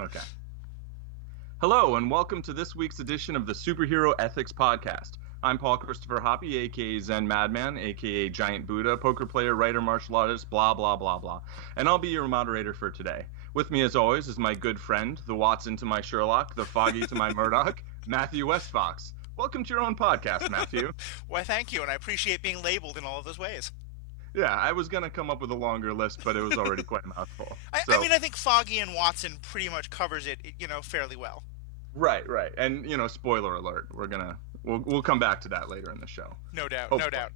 Okay. Hello, and welcome to this week's edition of the Superhero Ethics Podcast. I'm Paul Christopher Hoppy, aka Zen Madman, aka Giant Buddha, poker player, writer, martial artist, blah, blah, blah, blah. And I'll be your moderator for today. With me, as always, is my good friend, the Watson to my Sherlock, the Foggy to my Murdoch, Matthew Westfox. Welcome to your own podcast, Matthew. Why, thank you, and I appreciate being labeled in all of those ways. Yeah, I was going to come up with a longer list, but it was already quite a mouthful. I mean, I think Foggy and Watson pretty much covers it, fairly well. Right. And, spoiler alert, we'll come back to that later in the show. No doubt, Hopefully. no doubt.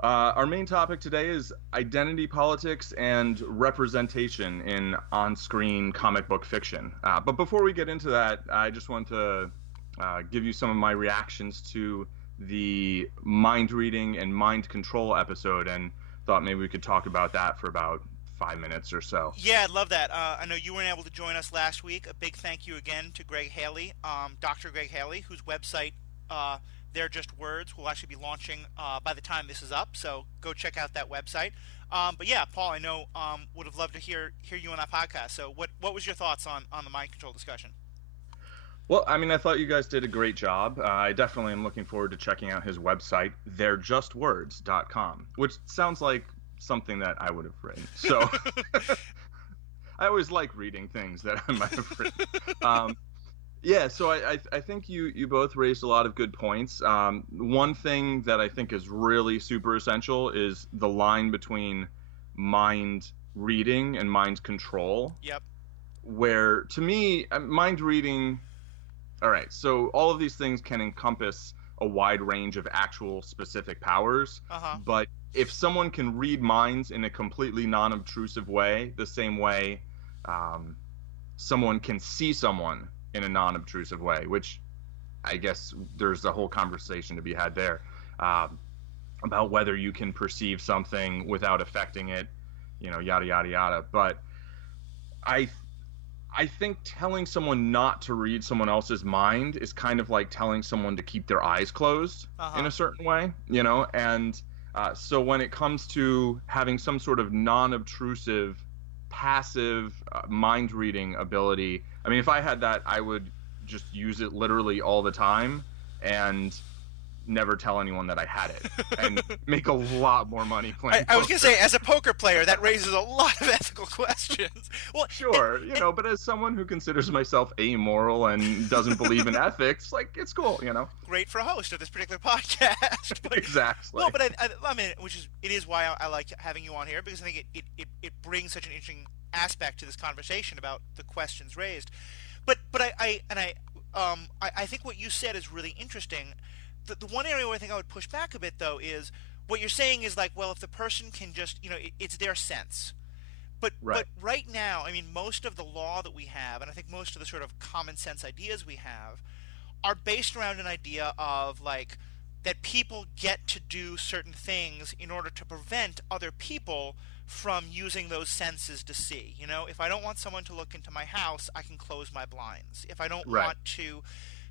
Our main topic today is identity politics and representation in on-screen comic book fiction. But before we get into that, I just want to give you some of my reactions to the mind reading and mind control episode, and thought maybe we could talk about that for about 5 minutes or so. Yeah, I'd love that. I know you weren't able to join us last week. A big thank you again to Greg Haley, Dr. Greg Haley, whose website, They're Just Words, will actually be launching by the time this is up, so go check out that website. But yeah, Paul, I know would have loved to hear you on that podcast. So what was your thoughts on the mind control discussion? Well, I mean, I thought you guys did a great job. I definitely am looking forward to checking out his website, they'rejustwords.com, which sounds like something that I would have written. So I always like reading things that I might have written. Yeah, so I think you both raised a lot of good points. One thing that I think is really super essential is the line between mind reading and mind control. Yep. Where, to me, mind reading... All right, so all of these things can encompass a wide range of actual specific powers, but if someone can read minds in a completely non-obtrusive way, the same way someone can see someone in a non-obtrusive way, which I guess there's a whole conversation to be had there about whether you can perceive something without affecting it, yada, yada, yada. But I think telling someone not to read someone else's mind is kind of like telling someone to keep their eyes closed in a certain way, and so when it comes to having some sort of non-obtrusive, passive mind reading ability, I mean, if I had that, I would just use it literally all the time and never tell anyone that I had it and make a lot more money playing I was going to say, as a poker player, that raises a lot of ethical questions. Well, sure, but as someone who considers myself amoral and doesn't believe in ethics, like, it's cool, Great for a host of this particular podcast. But, exactly. Well, but I mean, it is why I like having you on here, because I think it brings such an interesting aspect to this conversation about the questions raised. But I think what you said is really interesting. The one area where I think I would push back a bit, though, is what you're saying is like, well, if the person can just, it's their sense. But right now, I mean, most of the law that we have, and I think most of the sort of common sense ideas we have, are based around an idea of, like, that people get to do certain things in order to prevent other people from using those senses to see. If I don't want someone to look into my house, I can close my blinds. If I don't want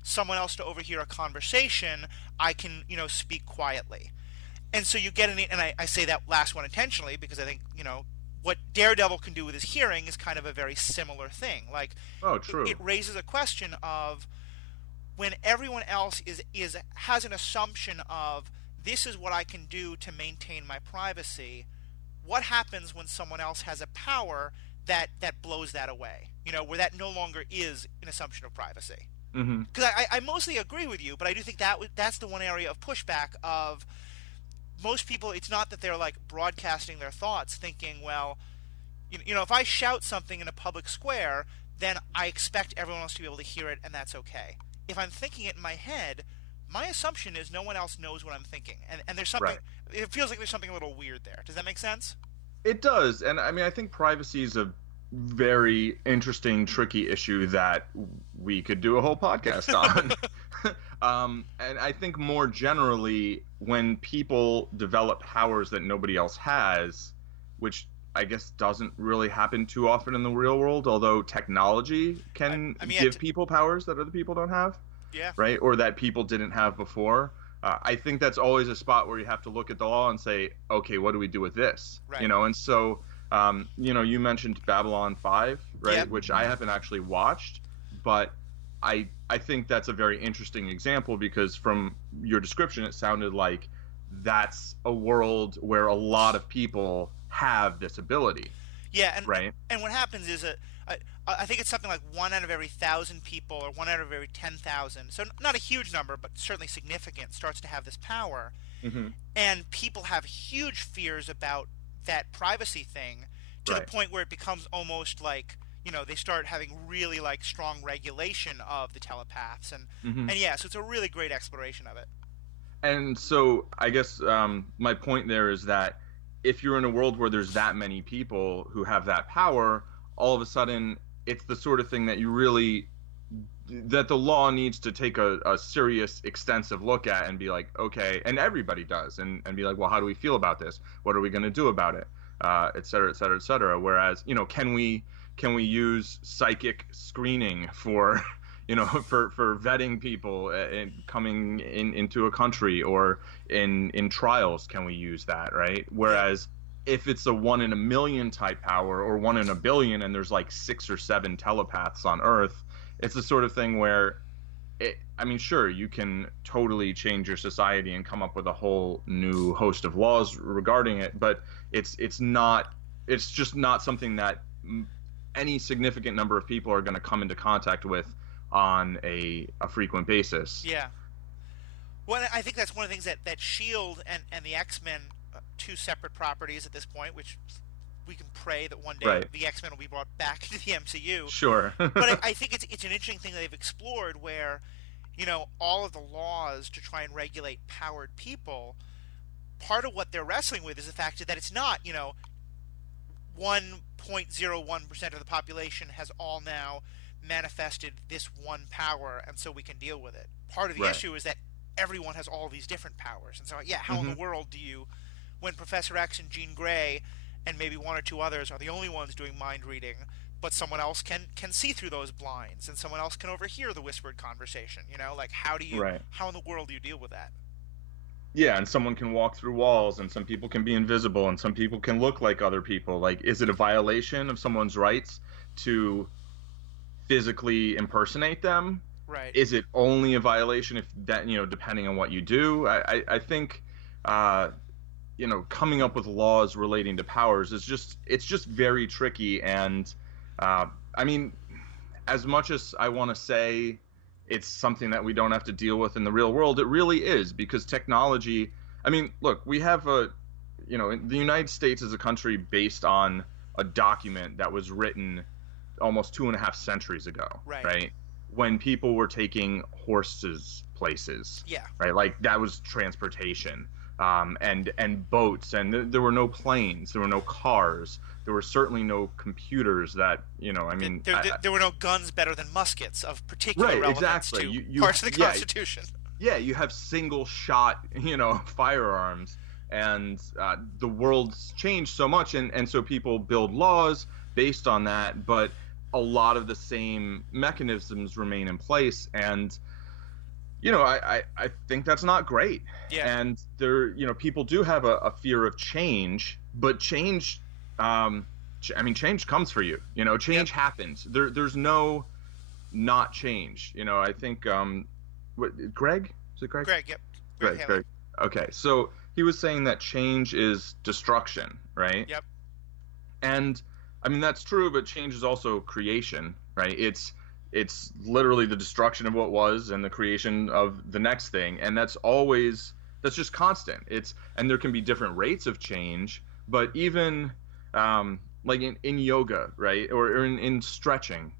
someone else to overhear a conversation, I can, speak quietly. And so you get and I say that last one intentionally because I think, what Daredevil can do with his hearing is kind of a very similar thing. Like, oh, true. It raises a question of when everyone else has an assumption of this is what I can do to maintain my privacy. What happens when someone else has a power that blows that away? Where that no longer is an assumption of privacy. Because I mostly agree with you, but I do think that's the one area of pushback of most people. It's not that they're like broadcasting their thoughts thinking, well, if I shout something in a public square, then I expect everyone else to be able to hear it, and that's okay. If I'm thinking it in my head, my assumption is no one else knows what I'm thinking, and there's something. It feels like there's something a little weird there. Does that make sense? It does, and I mean, I think privacy is a very interesting, tricky issue that we could do a whole podcast on. And I think more generally, when people develop powers that nobody else has, which I guess doesn't really happen too often in the real world, although technology can give people powers that other people don't have. Yeah. Right? Or that people didn't have before. I think that's always a spot where you have to look at the law and say, okay, what do we do with this? Right. And so, you mentioned Babylon 5, right? Yep. Which I haven't actually watched, but I think that's a very interesting example because from your description, it sounded like that's a world where a lot of people have this ability, Yeah, right? and what happens is I, I think it's something like 1 out of every 1,000 people, or 1 out of every 10,000. So not a huge number, but certainly significant, starts to have this power, Hmm. and people have huge fears about that privacy thing, to the Right. point where it becomes almost like, they start having really like strong regulation of the telepaths, Hmm. and yeah, so it's a really great exploration of it. And so I guess my point there is that if you're in a world where there's that many people who have that power, all of a sudden it's the sort of thing that you really that the law needs to take a serious, extensive look at and be like, okay, and everybody does, and be like, well, how do we feel about this? What are we going to do about it? Et cetera, et cetera, et cetera. Whereas, can we use psychic screening for for vetting people coming into a country, or in trials, can we use that, right? Yeah. Whereas if it's a 1 in a million type power, or 1 in a billion, and there's like 6 or 7 telepaths on Earth, it's the sort of thing where I mean, sure, you can totally change your society and come up with a whole new host of laws regarding it, but it's just not something that any significant number of people are going to come into contact with on a frequent basis. Yeah. Well, I think that's one of the things that Shield and the X-Men, two separate properties at this point, which we can pray that one day Right. the X-Men will be brought back into the MCU. Sure. But I think it's an interesting thing that they've explored, where, all of the laws to try and regulate powered people, part of what they're wrestling with is the fact that it's not, 1.01% of the population has all now manifested this one power, and so we can deal with it. Part of the Right. issue is that everyone has all these different powers, and so yeah, how in Hmm. the world do you, when Professor X and Jean Grey and maybe one or two others are the only ones doing mind reading, but someone else can see through those blinds, and someone else can overhear the whispered conversation? Like, Right. how in the world do you deal with that? Yeah, and someone can walk through walls, and some people can be invisible, and some people can look like other people. Like, is it a violation of someone's rights to physically impersonate them? Right. Is it only a violation if that, depending on what you do? I think, uh, coming up with laws relating to powers it's just very tricky. And I mean, as much as I want to say it's something that we don't have to deal with in the real world, it really is, because technology. I mean, look, we have the United States is a country based on a document that was written almost 2.5 centuries ago, Right. right? When people were taking horses places, Yeah. right? Like, that was transportation, and boats, and there were no planes, there were no cars, there were certainly no computers that, I mean, There were no guns better than muskets of particular right, relevance exactly. to parts of the Yeah, Constitution. yeah, you have single shot, firearms, and the world's changed so much, and so people build laws based on that, but a lot of the same mechanisms remain in place, and I think that's not great. Yeah. And people do have a fear of change, but change, I mean, change comes for you. Change Yep. happens. There's no not change. I think Greg? Is it Greg? Greg, yep. Greg. Haley. Greg. Okay, so he was saying that change is destruction, right? Yep. And I mean, that's true, but change is also creation, right? It's literally the destruction of what was and the creation of the next thing, and that's just constant. And there can be different rates of change, but even like in yoga, right, or in stretching,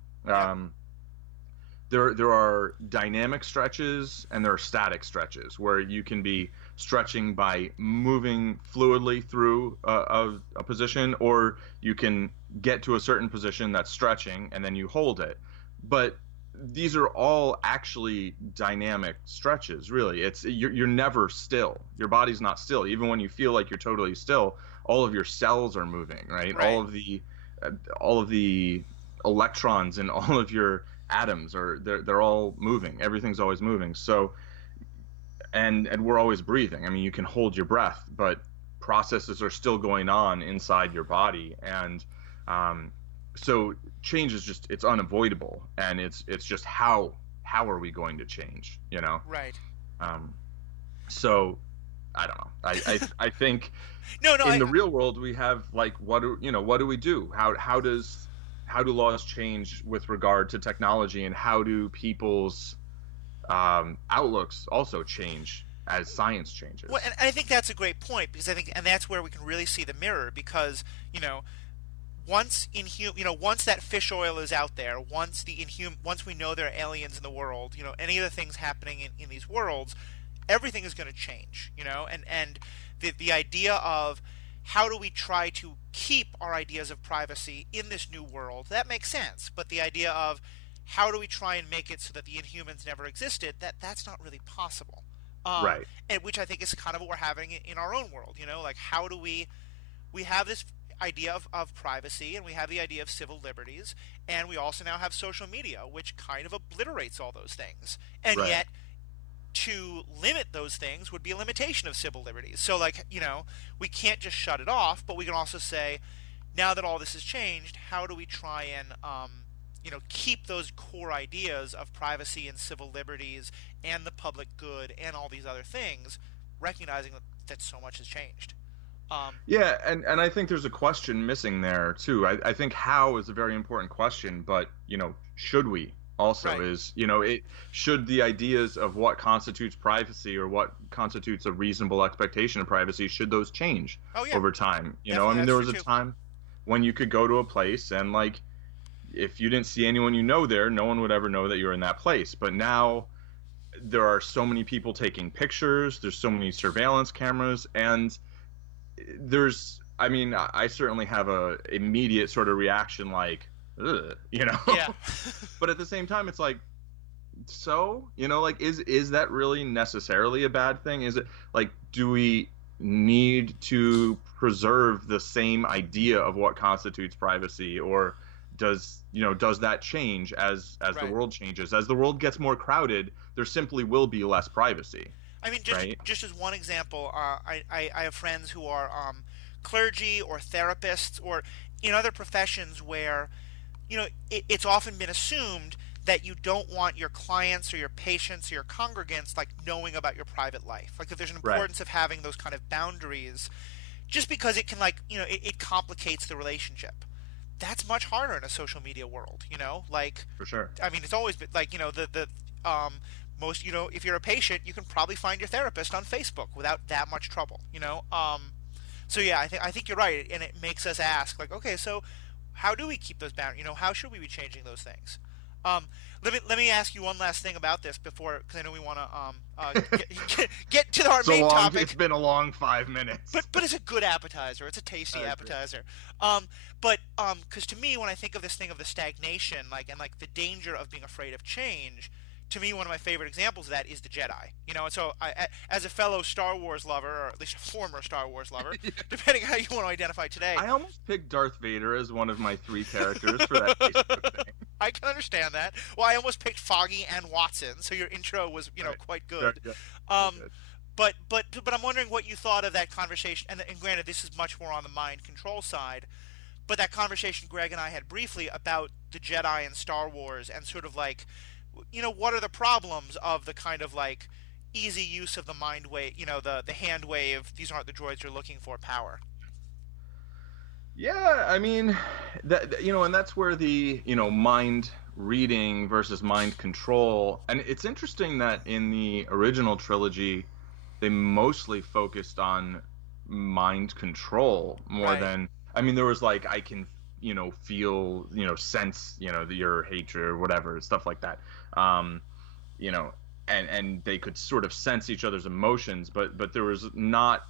there are dynamic stretches and there are static stretches, where you can be stretching by moving fluidly through a position, or you can get to a certain position that's stretching and then you hold it. But these are all actually dynamic stretches, really. You're never still. Your body's not still. Even when you feel like you're totally still, all of your cells are moving, right? Right. All of the electrons in all of your atoms they're all moving. Everything's always moving. So and we're always breathing. I mean, you can hold your breath, but processes are still going on inside your body. And so change is just, it's unavoidable, and it's just how are we going to change, you know? Right. Um, so I don't know. I think No, no, in the real world we have like, what do we do? How do laws change with regard to technology, and how do people's outlooks also change as science changes? well, and I think that's a great point, because I think, and that's where we can really see the mirror, because you know, once that fish oil is out there, once we know there are aliens in the world, any of the things happening in these worlds, everything is going to change, and the idea of how do we try to keep our ideas of privacy in this new world, that makes sense, but the idea of how do we try and make it so that the Inhumans never existed, that's not really possible. Right. And which I think is kind of what we're having in our own world, like how do we have this idea of privacy, and we have the idea of civil liberties, and we also now have social media, which kind of obliterates all those things, and Right. yet to limit those things would be a limitation of civil liberties. So like, we can't just shut it off, but we can also say, now that all this has changed, how do we try and keep those core ideas of privacy and civil liberties and the public good and all these other things, recognizing that so much has changed. Yeah, and I think there's a question missing there too. I think how is a very important question, but should we also, Right. is, it should the ideas of what constitutes privacy, or what constitutes a reasonable expectation of privacy, should those change Oh yeah, over time? definitely, I mean, that's there true was a too. time when you could go to a place and, like, if you didn't see anyone there, no one would ever know that you were in that place. But now there are so many people taking pictures, there's so many surveillance cameras, and I mean, I certainly have a immediate sort of reaction, like, ugh, Yeah. but at the same time, it's like, so, like, is that really necessarily a bad thing? Is it like, do we need to preserve the same idea of what constitutes privacy, or does that change as the Right. world changes? As the world gets more crowded, there simply will be less privacy, I mean, right? just as one example, I have friends who are clergy or therapists or in other professions where it's often been assumed that you don't want your clients or your patients or your congregants like knowing about your private life. Like that there's an Right. importance of having those kind of boundaries, just because it can it complicates the relationship. That's much harder in a social media world. Like For sure. I mean, it's always been like the most if you're a patient, you can probably find your therapist on Facebook without that much trouble. So yeah, I think you're right, and it makes us ask like, okay, so how do we keep those boundaries? How should we be changing those things? Um, let me ask you one last thing about this before, because I know we want to get to our main topic. It's been a long 5 minutes. But it's a good appetizer. It's a tasty I agree. appetizer. Because to me, when I think of this thing of the stagnation, like the danger of being afraid of change, to me, one of my favorite examples of that is the Jedi. And so as a fellow Star Wars lover, or at least a former Star Wars lover, depending how you want to identify today, I almost picked Darth Vader as one of my 3 characters for that Facebook thing. I can understand that. Well, I almost picked Foggy and Watson, so your intro was Right. quite good. Yeah, Um, good. but I'm wondering what you thought of that conversation. And granted, this is much more on the mind control side. But that conversation Greg and I had briefly about the Jedi and Star Wars, and sort of like, what are the problems of the kind of like easy use of the mind wave, the hand wave, these aren't the droids you're looking for power. Yeah, I mean, and that's where the, mind reading versus mind control, and it's interesting that in the original trilogy, they mostly focused on mind control more Right. than, I mean, there was like, I can, feel, sense, your hatred or whatever, stuff like that. You know, and they could sort of sense each other's emotions, but there was not,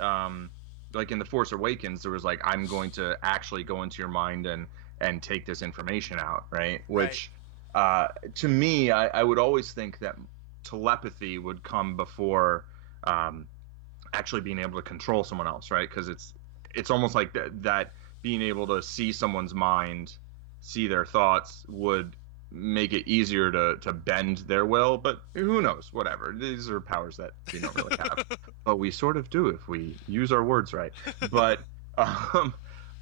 like in the Force Awakens, there was like, I'm going to actually go into your mind and take this information out, right? Right. Which, to me, I would always think that telepathy would come before, actually being able to control someone else, right? Because it's almost like that being able to see someone's mind, see their thoughts, would make it easier to bend their will. But who knows? Whatever. These are powers that we don't really have, but we sort of do if we use our words right. But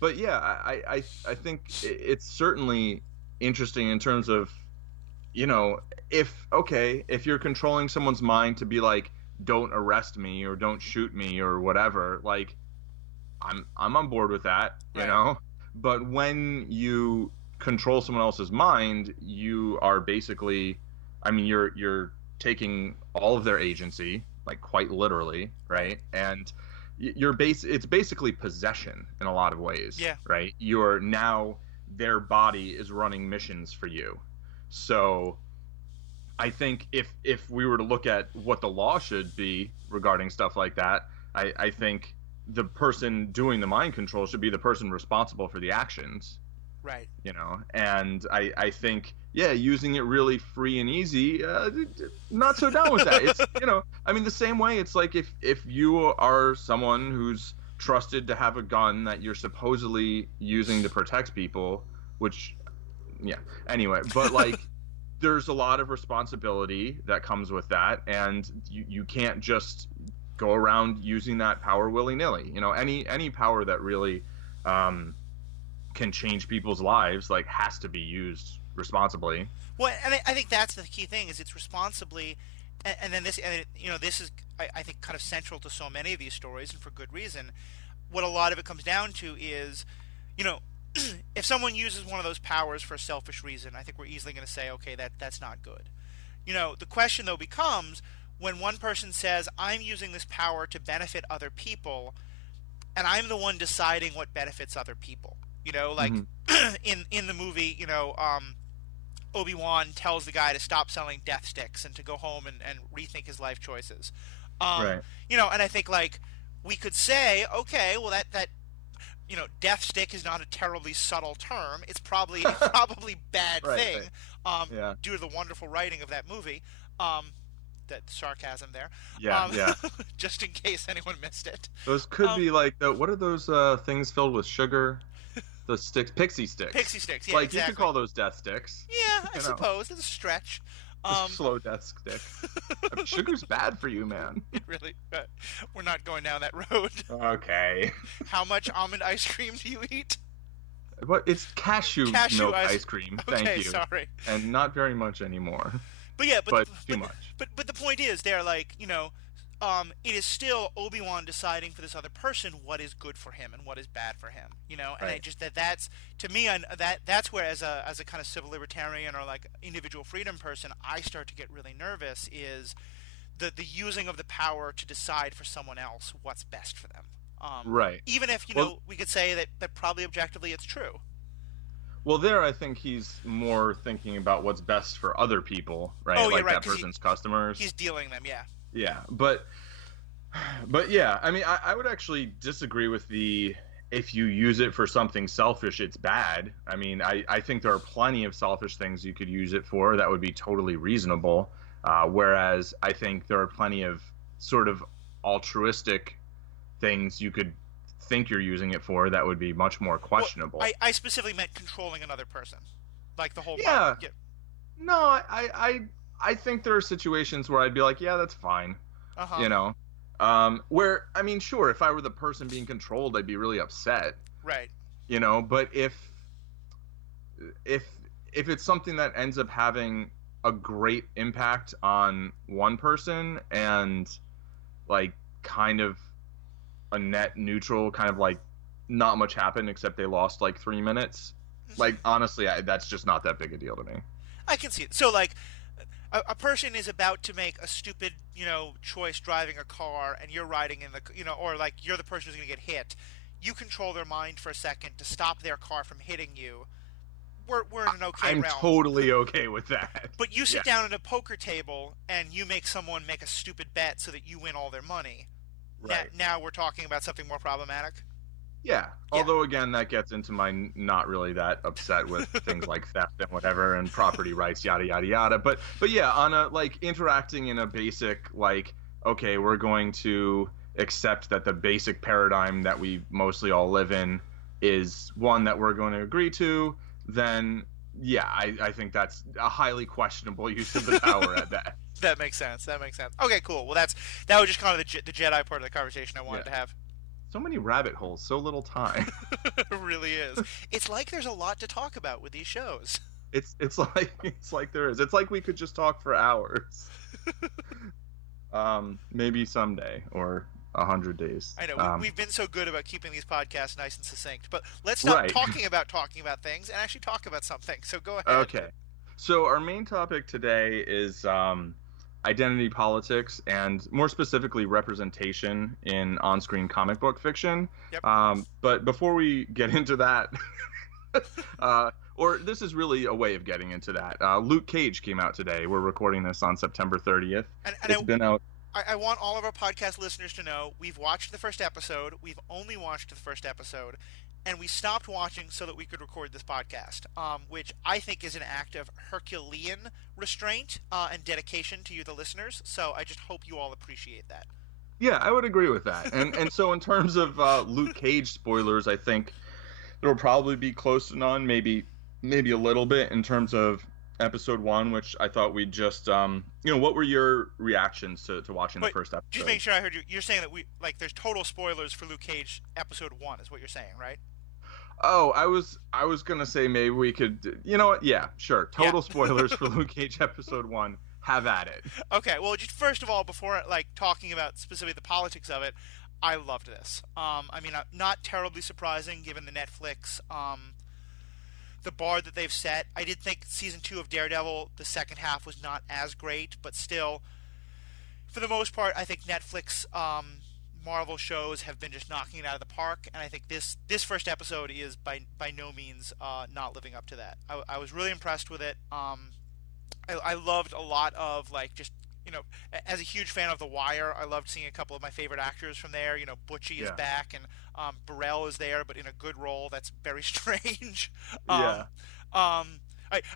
but yeah, I think it's certainly interesting in terms of, you know, if you're controlling someone's mind to be like, don't arrest me or don't shoot me or whatever, like I'm on board with that, you Right. know. But when you control someone else's mind, you are basically, I mean, you're taking all of their agency, like quite literally, Right. right? And it's basically possession in a lot of ways, Yeah. right? You're now their body is running missions for you. So I think if we were to look at what the law should be regarding stuff like that, I think the person doing the mind control should be the person responsible for the actions, Right. you know. And I think, yeah, using it really free and easy, not so down with that. It's, you know, I mean, the same way it's like if you are someone who's trusted to have a gun that you're supposedly using to protect people, which, yeah, anyway, but like there's a lot of responsibility that comes with that, and you can't just go around using that power willy-nilly. You know, any power that really can change people's lives, like, has to be used responsibly. Well, and I think that's the key thing, is it's responsibly, and then this, and you know, this is, I think, kind of central to so many of these stories, and for good reason. What a lot of it comes down to is, you know, if someone uses one of those powers for a selfish reason, I think we're easily going to say, okay, that's not good. You know, the question though becomes, when one person says, I'm using this power to benefit other people, and I'm the one deciding what benefits other people. You know, like Mm-hmm. in the movie, you know, Obi-Wan tells the guy to stop selling death sticks and to go home and rethink his life choices. Right. You know, and I think, like, we could say, okay, well, that you know, death stick is not a terribly subtle term. It's probably bad Right, thing, right. Yeah. due to the wonderful writing of that movie. That sarcasm there. Yeah, yeah. Just in case anyone missed it. Those could Um, be like what are those things filled with sugar? Those sticks, pixie sticks. Pixie sticks, yeah, Like, exactly. you could call those death sticks. Yeah, I You know, suppose it's a stretch. slow death stick. I mean, sugar's bad for you, man. It really, we're not going down that road. Okay. How much almond ice cream do you eat? What? It's cashew milk ice cream. Okay, Thank you. sorry. And not very much anymore. But yeah, But too much. But the point is, they're like, you know, it is still Obi-Wan deciding for this other person what is good for him and what is bad for him. You know, and I Right. just that's to me, that's where, as a kind of civil libertarian or like individual freedom person, I start to get really nervous, is the using of the power to decide for someone else what's best for them. Right. Even if, you Well, know, we could say that probably objectively it's true. well, there I think he's more thinking about what's best for other people, right? Oh, yeah, Like right, that 'cause person's customers. He's dealing them, yeah. Yeah, but yeah, I mean, I would actually disagree with the if you use it for something selfish, it's bad. I mean, I think there are plenty of selfish things you could use it for that would be totally reasonable. Whereas I think there are plenty of sort of altruistic things you could think you're using it for that would be much more questionable. Well, I specifically meant controlling another person, like the whole Yeah. yeah. No, I think there are situations where I'd be like, yeah, that's fine. Uh-huh. You know, where, I mean, sure, if I were the person being controlled, I'd be really upset. Right. You know, but if it's something that ends up having a great impact on one person and like kind of a net neutral, kind of like not much happened except they lost like 3 minutes, like, honestly, that's just not that big a deal to me. I can see it. So, like, a person is about to make a stupid, you know, choice driving a car, and you're riding in the, you know, or like you're the person who's going to get hit. You control their mind for a second to stop their car from hitting you. We're in an okay I'm realm. totally okay with that. But you sit Yeah. down at a poker table and you make someone make a stupid bet so that you win all their money. Right. Now we're talking about something more problematic. Yeah. Although, again, that gets into my not really that upset with things like theft and whatever and property rights, yada yada yada. But yeah, on a like interacting in a basic like, okay, we're going to accept that the basic paradigm that we mostly all live in is one that we're going to agree to, then yeah, I think that's a highly questionable use of the power at that. That makes sense. Okay, cool. Well, that was just kind of the Jedi part of the conversation I wanted to have. So many rabbit holes, so little time. It really is. It's like there's a lot to talk about with these shows. It's like there is. It's like we could just talk for hours. Maybe someday or 100 days. I know we've been so good about keeping these podcasts nice and succinct, but let's stop Right. talking about things and actually talk about something. So go ahead. Okay. So our main topic today is identity politics and more specifically representation in on-screen comic book fiction. Yep. But before we get into that, or this is really a way of getting into that. Luke Cage came out today. We're recording this on September 30th. And it's been out. I want all of our podcast listeners to know we've watched the first episode. We've only watched the first episode, and we stopped watching so that we could record this podcast, which I think is an act of Herculean restraint and dedication to you, the listeners. So I just hope you all appreciate that. Yeah, I would agree with that. And so in terms of Luke Cage spoilers, I think there will probably be close to none, maybe a little bit in terms of episode 1, which I thought we'd just what were your reactions to watching the first episode? Just make sure I heard you. You're saying that there's total spoilers for Luke Cage episode 1 is what you're saying, right? Oh, I was gonna say maybe we could, you know what? Yeah, sure. Total spoilers for Luke Cage episode 1. Have at it. Okay, well, just first of all, before talking about specifically the politics of it, I loved this. I mean, not terribly surprising given the Netflix the bar that they've set. I did think season 2 of Daredevil, the second half was not as great, but still, for the most part, I think Netflix Marvel shows have been just knocking it out of the park, and I think this first episode is by no means not living up to that. I was really impressed with it. I loved a lot of just as a huge fan of The Wire, I loved seeing a couple of my favorite actors from there. Butchie is back, and Burrell is there, but in a good role. That's very strange. Yeah. I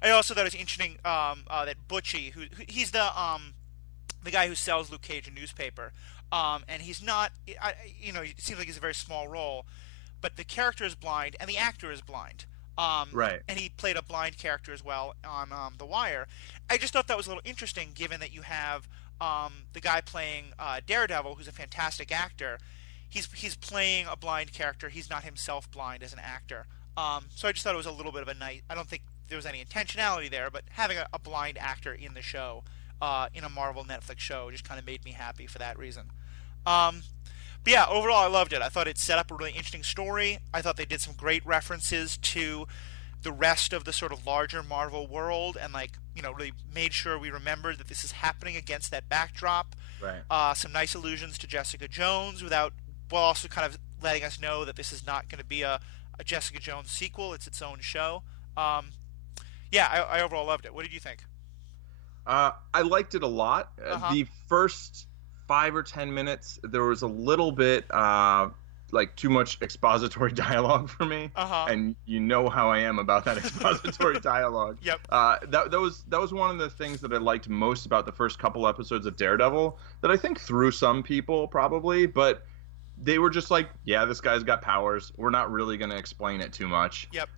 also thought it was interesting that Butchie, he's the guy who sells Luke Cage a newspaper, and he's not. It seems like he's a very small role, but the character is blind and the actor is blind. Right. And he played a blind character as well on The Wire. I just thought that was a little interesting, given that you have the guy playing Daredevil, who's a fantastic actor. He's playing a blind character. He's not himself blind as an actor. So I just thought it was a little bit of a nice. I don't think there was any intentionality there, but having a blind actor in the show, in a Marvel Netflix show, just kind of made me happy for that reason. But yeah, overall I loved it. I thought it set up a really interesting story. I thought they did some great references to the rest of the sort of larger Marvel world, and really made sure we remembered that this is happening against that backdrop. Right. Some nice allusions to Jessica Jones, while also kind of letting us know that this is not going to be a Jessica Jones sequel. It's its own show. Yeah, I overall loved it. What did you think? I liked it a lot. The first 5 or 10 minutes, there was a little bit too much expository dialogue for me, and you know how I am about that expository dialogue. Yep. That was one of the things that I liked most about the first couple episodes of Daredevil, that I think threw some people probably, but they were just like, yeah, this guy's got powers. We're not really going to explain it too much. Yep.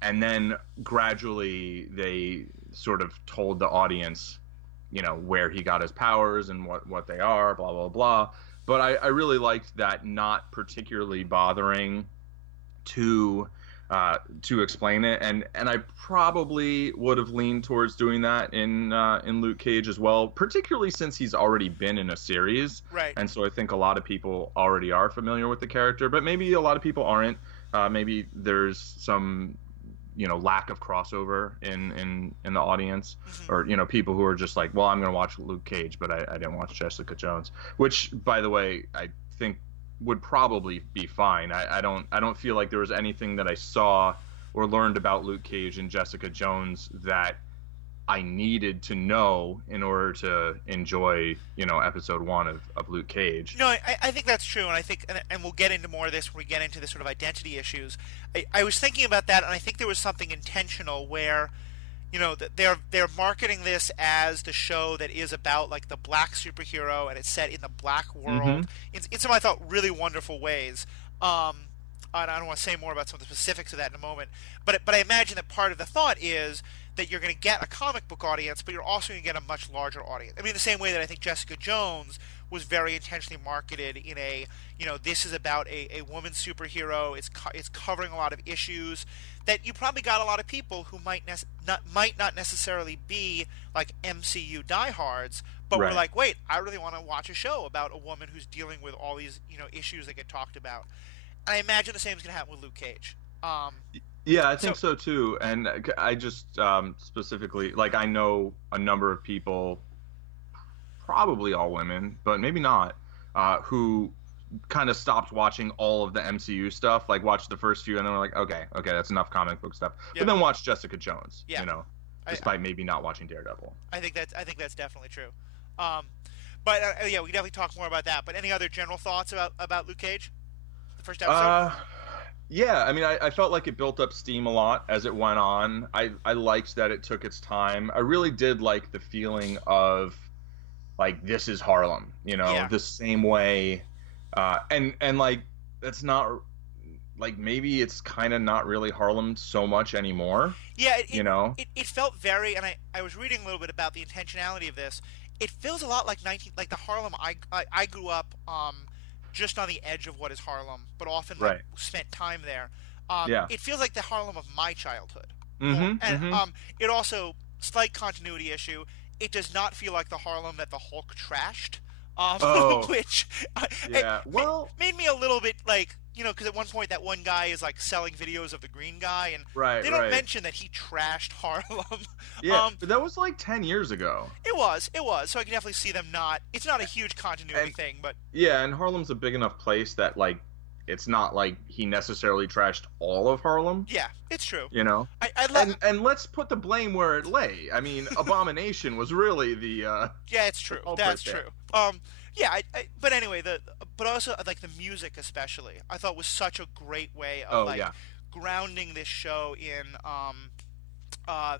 And then gradually they sort of told the audience, where he got his powers and what they are, blah, blah, blah. But I really liked that not particularly bothering to explain it, and I probably would have leaned towards doing that in Luke Cage as well, particularly since he's already been in a series, right? And so I think a lot of people already are familiar with the character, but maybe a lot of people aren't. Maybe there's some lack of crossover in the audience, or people who are just like, well, I'm going to watch Luke Cage, but I didn't watch Jessica Jones, which, by the way, I think would probably be fine. I don't feel like there was anything that I saw or learned about Luke Cage and Jessica Jones that I needed to know in order to enjoy, episode 1 of Luke Cage. No, I think that's true, and I think, and we'll get into more of this when we get into the sort of identity issues. I was thinking about that, and I think there was something intentional where, they're marketing this as the show that is about the black superhero, and it's set in the black world in some, I thought, really wonderful ways. And I don't want to say more about some of the specifics of that in a moment, but I imagine that part of the thought is that you're going to get a comic book audience, but you're also going to get a much larger audience. I mean, the same way that I think Jessica Jones was very intentionally marketed in a, this is about a woman superhero. It's covering a lot of issues that you probably got a lot of people who might not necessarily be like MCU diehards, but Right. were like, wait, I really want to watch a show about a woman who's dealing with all these issues that get talked about. And I imagine the same is going to happen with Luke Cage. Yeah, I So think so too. And I just specifically, like, I know a number of people, probably all women, but maybe not, who kind of stopped watching all of the MCU stuff, like watched the first few and then were like, okay, that's enough comic book stuff. But yeah, then watched Jessica Jones, yeah, I despite maybe not watching Daredevil. I think that's definitely true. Um, but yeah, we can definitely talk more about that. But any other general thoughts about Luke Cage, the first episode? Yeah, I mean, I felt like it built up steam a lot as it went on. I liked that it took its time. I really did like the feeling of, like, this is Harlem, Yeah, the same way. And like, that's not, like, maybe it's kind of not really Harlem so much anymore, yeah. you know? It felt very, and I was reading a little bit about the intentionality of this. It feels a lot like the Harlem I grew up just on the edge of what is Harlem, but often like Right. spent time there. Yeah. It feels like the Harlem of my childhood. And Mm-hmm. it also, slight continuity issue. It does not feel like the Harlem that the Hulk trashed, Oh, which yeah. Well, made me a little bit like, because at one point that one guy is like selling videos of the green guy, and right, they don't right. mention that he trashed Harlem. Yeah, but that was like 10 years ago. It was. So I can definitely see them not. It's not a huge continuity And thing, but yeah, and Harlem's a big enough place that, like, it's not like he necessarily trashed all of Harlem, yeah, it's true. you know? I love. And let's put the blame where it lay. I mean, Abomination was really Yeah, it's the true. culprit That's there. true. Yeah. But anyway, but also like the music, especially, I thought was such a great way of Oh like yeah. grounding this show in uh,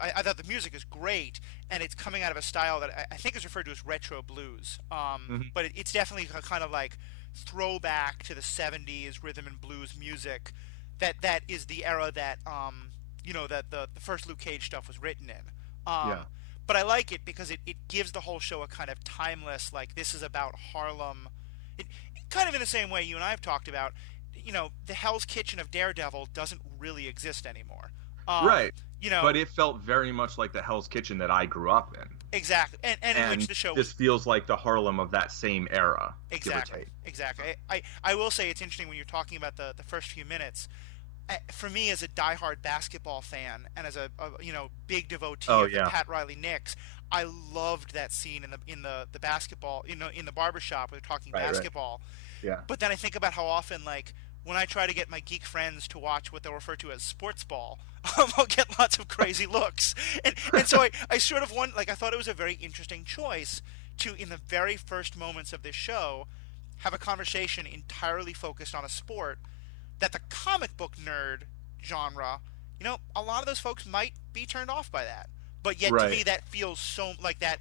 I thought the music is great, and it's coming out of a style that I think is referred to as retro blues. Hmm. But it's definitely a kind of like throwback to the '70s rhythm and blues music. That is the era that that the first Luke Cage stuff was written in. Yeah. But I like it because it gives the whole show a kind of timeless, like, this is about Harlem. Kind of in the same way you and I have talked about, the Hell's Kitchen of Daredevil doesn't really exist anymore. Um, Right. you know, But it felt very much like the Hell's Kitchen that I grew up in. exactly, and in which And the show this was feels like the Harlem of that same era, give or exactly, take. exactly. I will say it's interesting when you're talking about the first few minutes. For me, as a diehard basketball fan and as a big devotee Oh of the yeah. Pat Riley Knicks, I loved that scene in the basketball, in the barbershop where they're talking Right, right. basketball. Yeah. But then I think about how often, like, when I try to get my geek friends to watch what they'll refer to as sports ball, I'll get lots of crazy looks. And so I sort of I thought it was a very interesting choice to, in the very first moments of this show, have a conversation entirely focused on a sport that the comic book nerd genre, a lot of those folks might be turned off by that. But yet, to me, Right. that feels so like that,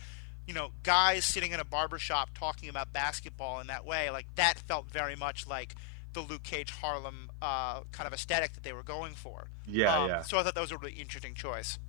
guys sitting in a barbershop talking about basketball in that way, like, that felt very much like the Luke Cage Harlem kind of aesthetic that they were going for. Yeah, yeah. So I thought that was a really interesting choice.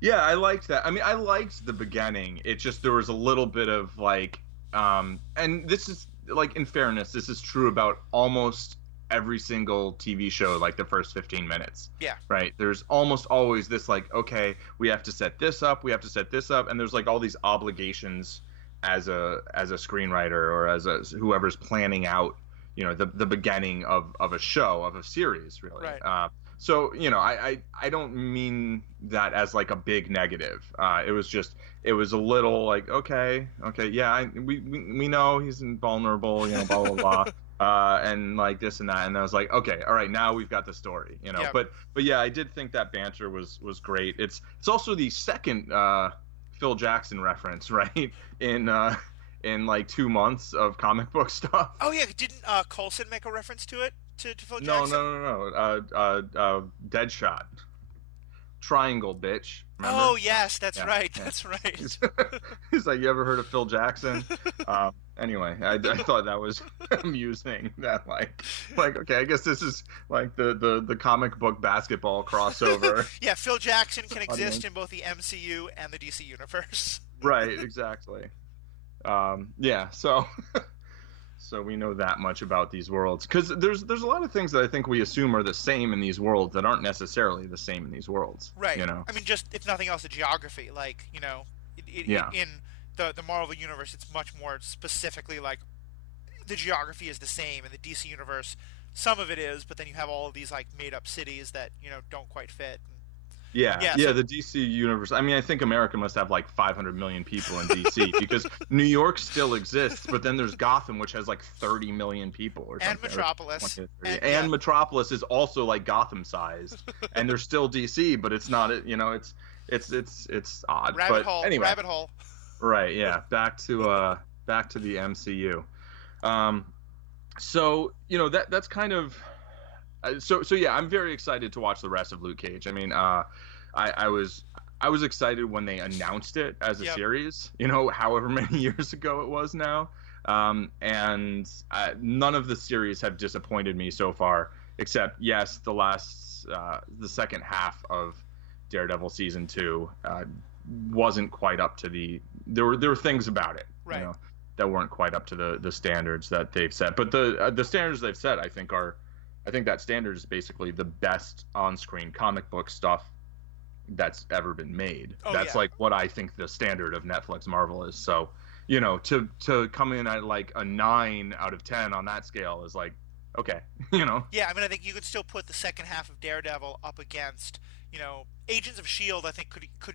Yeah, I liked that. I mean, I liked the beginning. It just, there was a little bit of like, and this is, like, in fairness, this is true about almost every single TV show, like the first 15 minutes. Yeah. Right? There's almost always this, like, okay, we have to set this up, and there's like all these obligations as a screenwriter or as whoever's planning out, the beginning of a show, of a series, really. Right. So, I don't mean that as like a big negative. It was a little like, okay, yeah, we know he's invulnerable, blah blah blah. And like this and that, and I was like, okay, all right, now we've got the story, Yeah. But yeah, I did think that banter was great. It's also the second Phil Jackson reference, right? In like 2 months of comic book stuff. Oh yeah, didn't Coulson make a reference to it to Phil No, Jackson? no. Deadshot. triangle bitch. Remember? Oh yes, that's Yeah, right. yeah. That's right. He's, he's like, you ever heard of Phil Jackson? Anyway, I thought that was amusing. That like okay, I guess this is like the comic book basketball crossover Yeah, Phil Jackson can exist audience. in both the MCU and the DC universe. Right, exactly. Yeah, so so we know that much about these worlds because there's a lot of things that I think we assume are the same in these worlds that aren't necessarily the same in these worlds. Right. You know? I mean, just if nothing else, the geography. Like, Yeah. in the Marvel universe, it's much more specifically like the geography is the same. In the DC universe, some of it is, but then you have all of these like made up cities that don't quite fit. Yeah, Yeah. yeah, So the DC universe. I mean, I think America must have like 500 million people in DC because New York still exists, but then there's Gotham, which has like 30 million people or and something. Or Metropolis 20 to 30. and yeah. And Metropolis is also like Gotham sized, and they're still DC, but it's not. It's odd. Rabbit But hole. anyway, Rabbit hole. right? Yeah, back to the MCU. Um, so that's kind of so yeah, I'm very excited to watch the rest of Luke Cage. I mean, I was excited when they announced it as a Yep. series, however many years ago it was now. And none of the series have disappointed me so far, except yes, the second half of Daredevil season 2 wasn't quite up to there were things about it, Right. that weren't quite up to the standards that they've set. But the standards they've set, I think that standard is basically the best on-screen comic book stuff that's ever been made. Oh, That's yeah. like what I think the standard of Netflix Marvel is. So, to come in at like a 9 out of 10 on that scale is like, okay, Yeah, I mean, I think you could still put the second half of Daredevil up against, Agents of Shield. I think could you could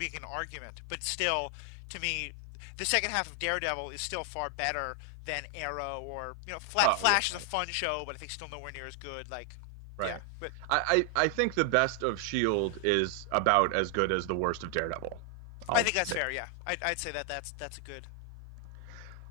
make an argument, but still, to me, the second half of Daredevil is still far better than Arrow or Flash is a fun show, but I think still nowhere near as good. Like, right. yeah, but I think the best of Shield is about as good as the worst of Daredevil. I think that's fair. Yeah, I'd say that's a good.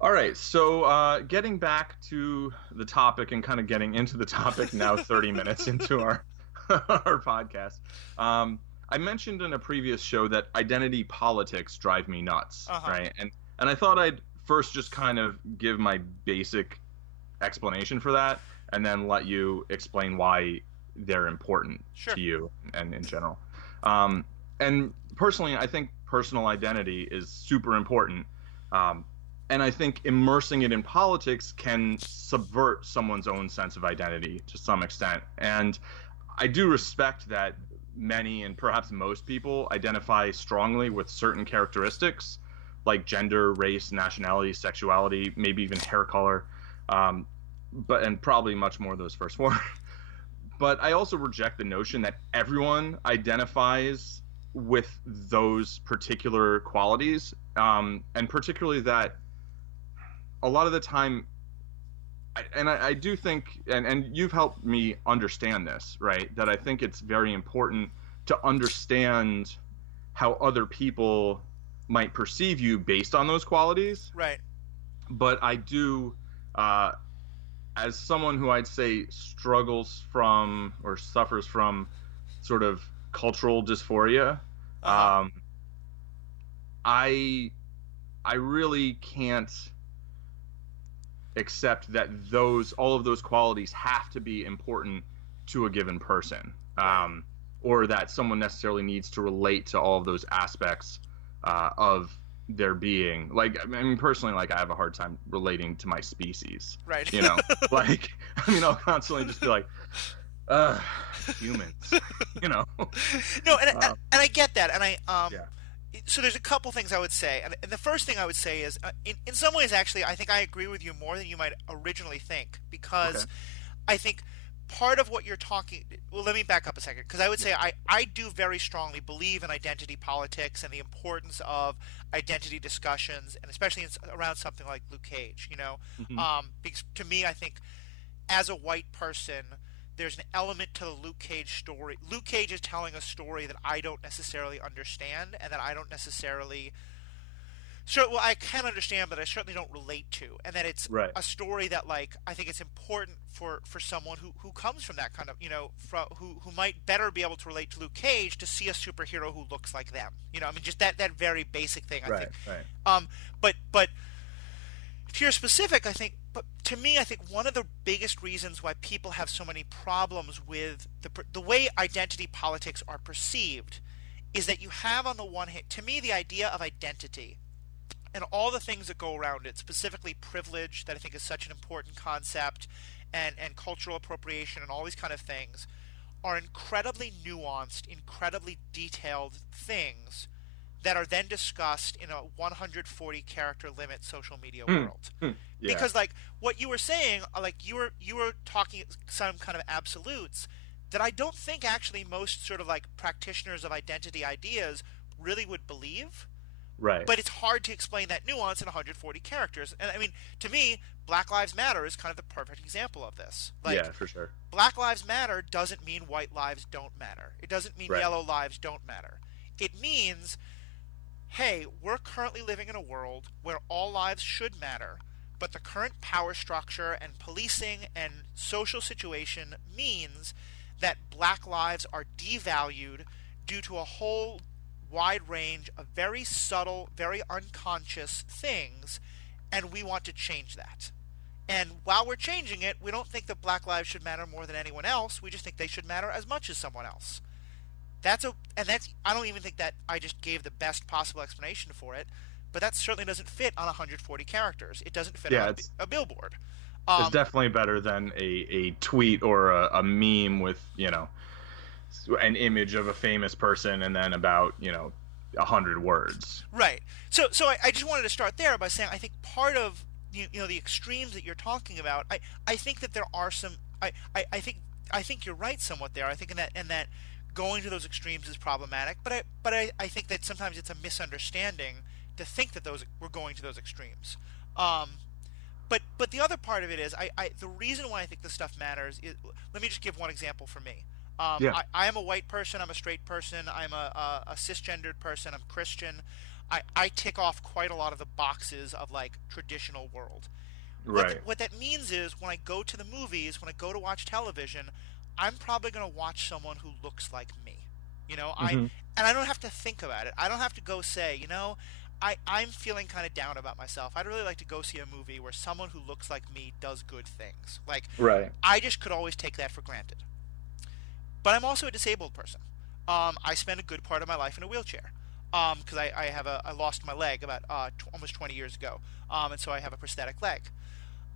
All right, so getting back to the topic and kind of getting into the topic now, 30 minutes into our our podcast. I mentioned in a previous show that identity politics drive me nuts, right? And I thought I'd first just kind of give my basic explanation for that, and then let you explain why they're important to you and in general. And personally, I think personal identity is super important. And I think immersing it in politics can subvert someone's own sense of identity to some extent. And I do respect that many and perhaps most people identify strongly with certain characteristics like gender, race, nationality, sexuality, maybe even hair color, and probably much more of those first four. But I also reject the notion that everyone identifies with those particular qualities, and particularly that a lot of the time, I do think, and you've helped me understand this, right? That I think it's very important to understand how other people might perceive you based on those qualities. Right. But I do, as someone who I'd say struggles from or suffers from sort of cultural dysphoria, I really can't accept that all of those qualities have to be important to a given person, or that someone necessarily needs to relate to all of those aspects of their being. Like, I mean, personally, like, I have a hard time relating to my species. Right. Like, I mean, I'll constantly just be like, humans, No, and I get that, and so there's a couple things I would say, and the first thing I would say is, in some ways, actually, I think I agree with you more than you might originally think, because I think part of what you're talking. Well, let me back up a second, because I would say I do very strongly believe in identity politics and the importance of identity discussions, and especially around something like Luke Cage. Because to me, I think as a white person, there's an element to the Luke Cage story. Luke Cage is telling a story that I don't necessarily understand, and that I don't necessarily So, well, I can understand, but I certainly don't relate to, and that it's Right. a story that, like, I think it's important for someone who comes from that kind of, who might better be able to relate to Luke Cage to see a superhero who looks like them. I mean, just that very basic thing, I think. Right. Right. But to your specific, I think, but to me, I think one of the biggest reasons why people have so many problems with the way identity politics are perceived is that you have on the one hand, to me, the idea of identity and all the things that go around it, specifically privilege, that I think is such an important concept, and cultural appropriation and all these kind of things, are incredibly nuanced, incredibly detailed things that are then discussed in a 140 character limit social media world. Yeah. Because like what you were saying, like you were talking some kind of absolutes that I don't think actually most sort of like practitioners of identity ideas really would believe. Right. But it's hard to explain that nuance in 140 characters. And I mean, to me, Black Lives Matter is kind of the perfect example of this. Like, Yeah, for sure. Black Lives Matter doesn't mean white lives don't matter. It doesn't mean Right. yellow lives don't matter. It means, hey, we're currently living in a world where all lives should matter, but the current power structure and policing and social situation means that black lives are devalued due to a whole wide range of very subtle, very unconscious things, and we want to change that. And while we're changing it, we don't think that black lives should matter more than anyone else. We just think they should matter as much as someone else. I don't even think that I just gave the best possible explanation for it, but that certainly doesn't fit on 140 characters. It doesn't fit on a billboard. It's definitely better than a tweet or a meme with, an image of a famous person and then about, 100 words. Right. So I just wanted to start there by saying I think part of the extremes that you're talking about, I think that there are some I think you're right somewhat there. I think in that going to those extremes is problematic, but I think that sometimes it's a misunderstanding to think that we're going to those extremes. But the other part of it is the reason why I think this stuff matters is, let me just give one example for me. Yeah. I am a white person. I'm a straight person. I'm a cisgendered person. I'm Christian. I tick off quite a lot of the boxes of like traditional world. Right. What that means is when I go to the movies, when I go to watch television, I'm probably going to watch someone who looks like me. And I don't have to think about it. I don't have to go say, I'm feeling kind of down about myself. I'd really like to go see a movie where someone who looks like me does good things. Like, right. I just could always take that for granted. But I'm also a disabled person. I spend a good part of my life in a wheelchair because I lost my leg about almost 20 years ago, and so I have a prosthetic leg.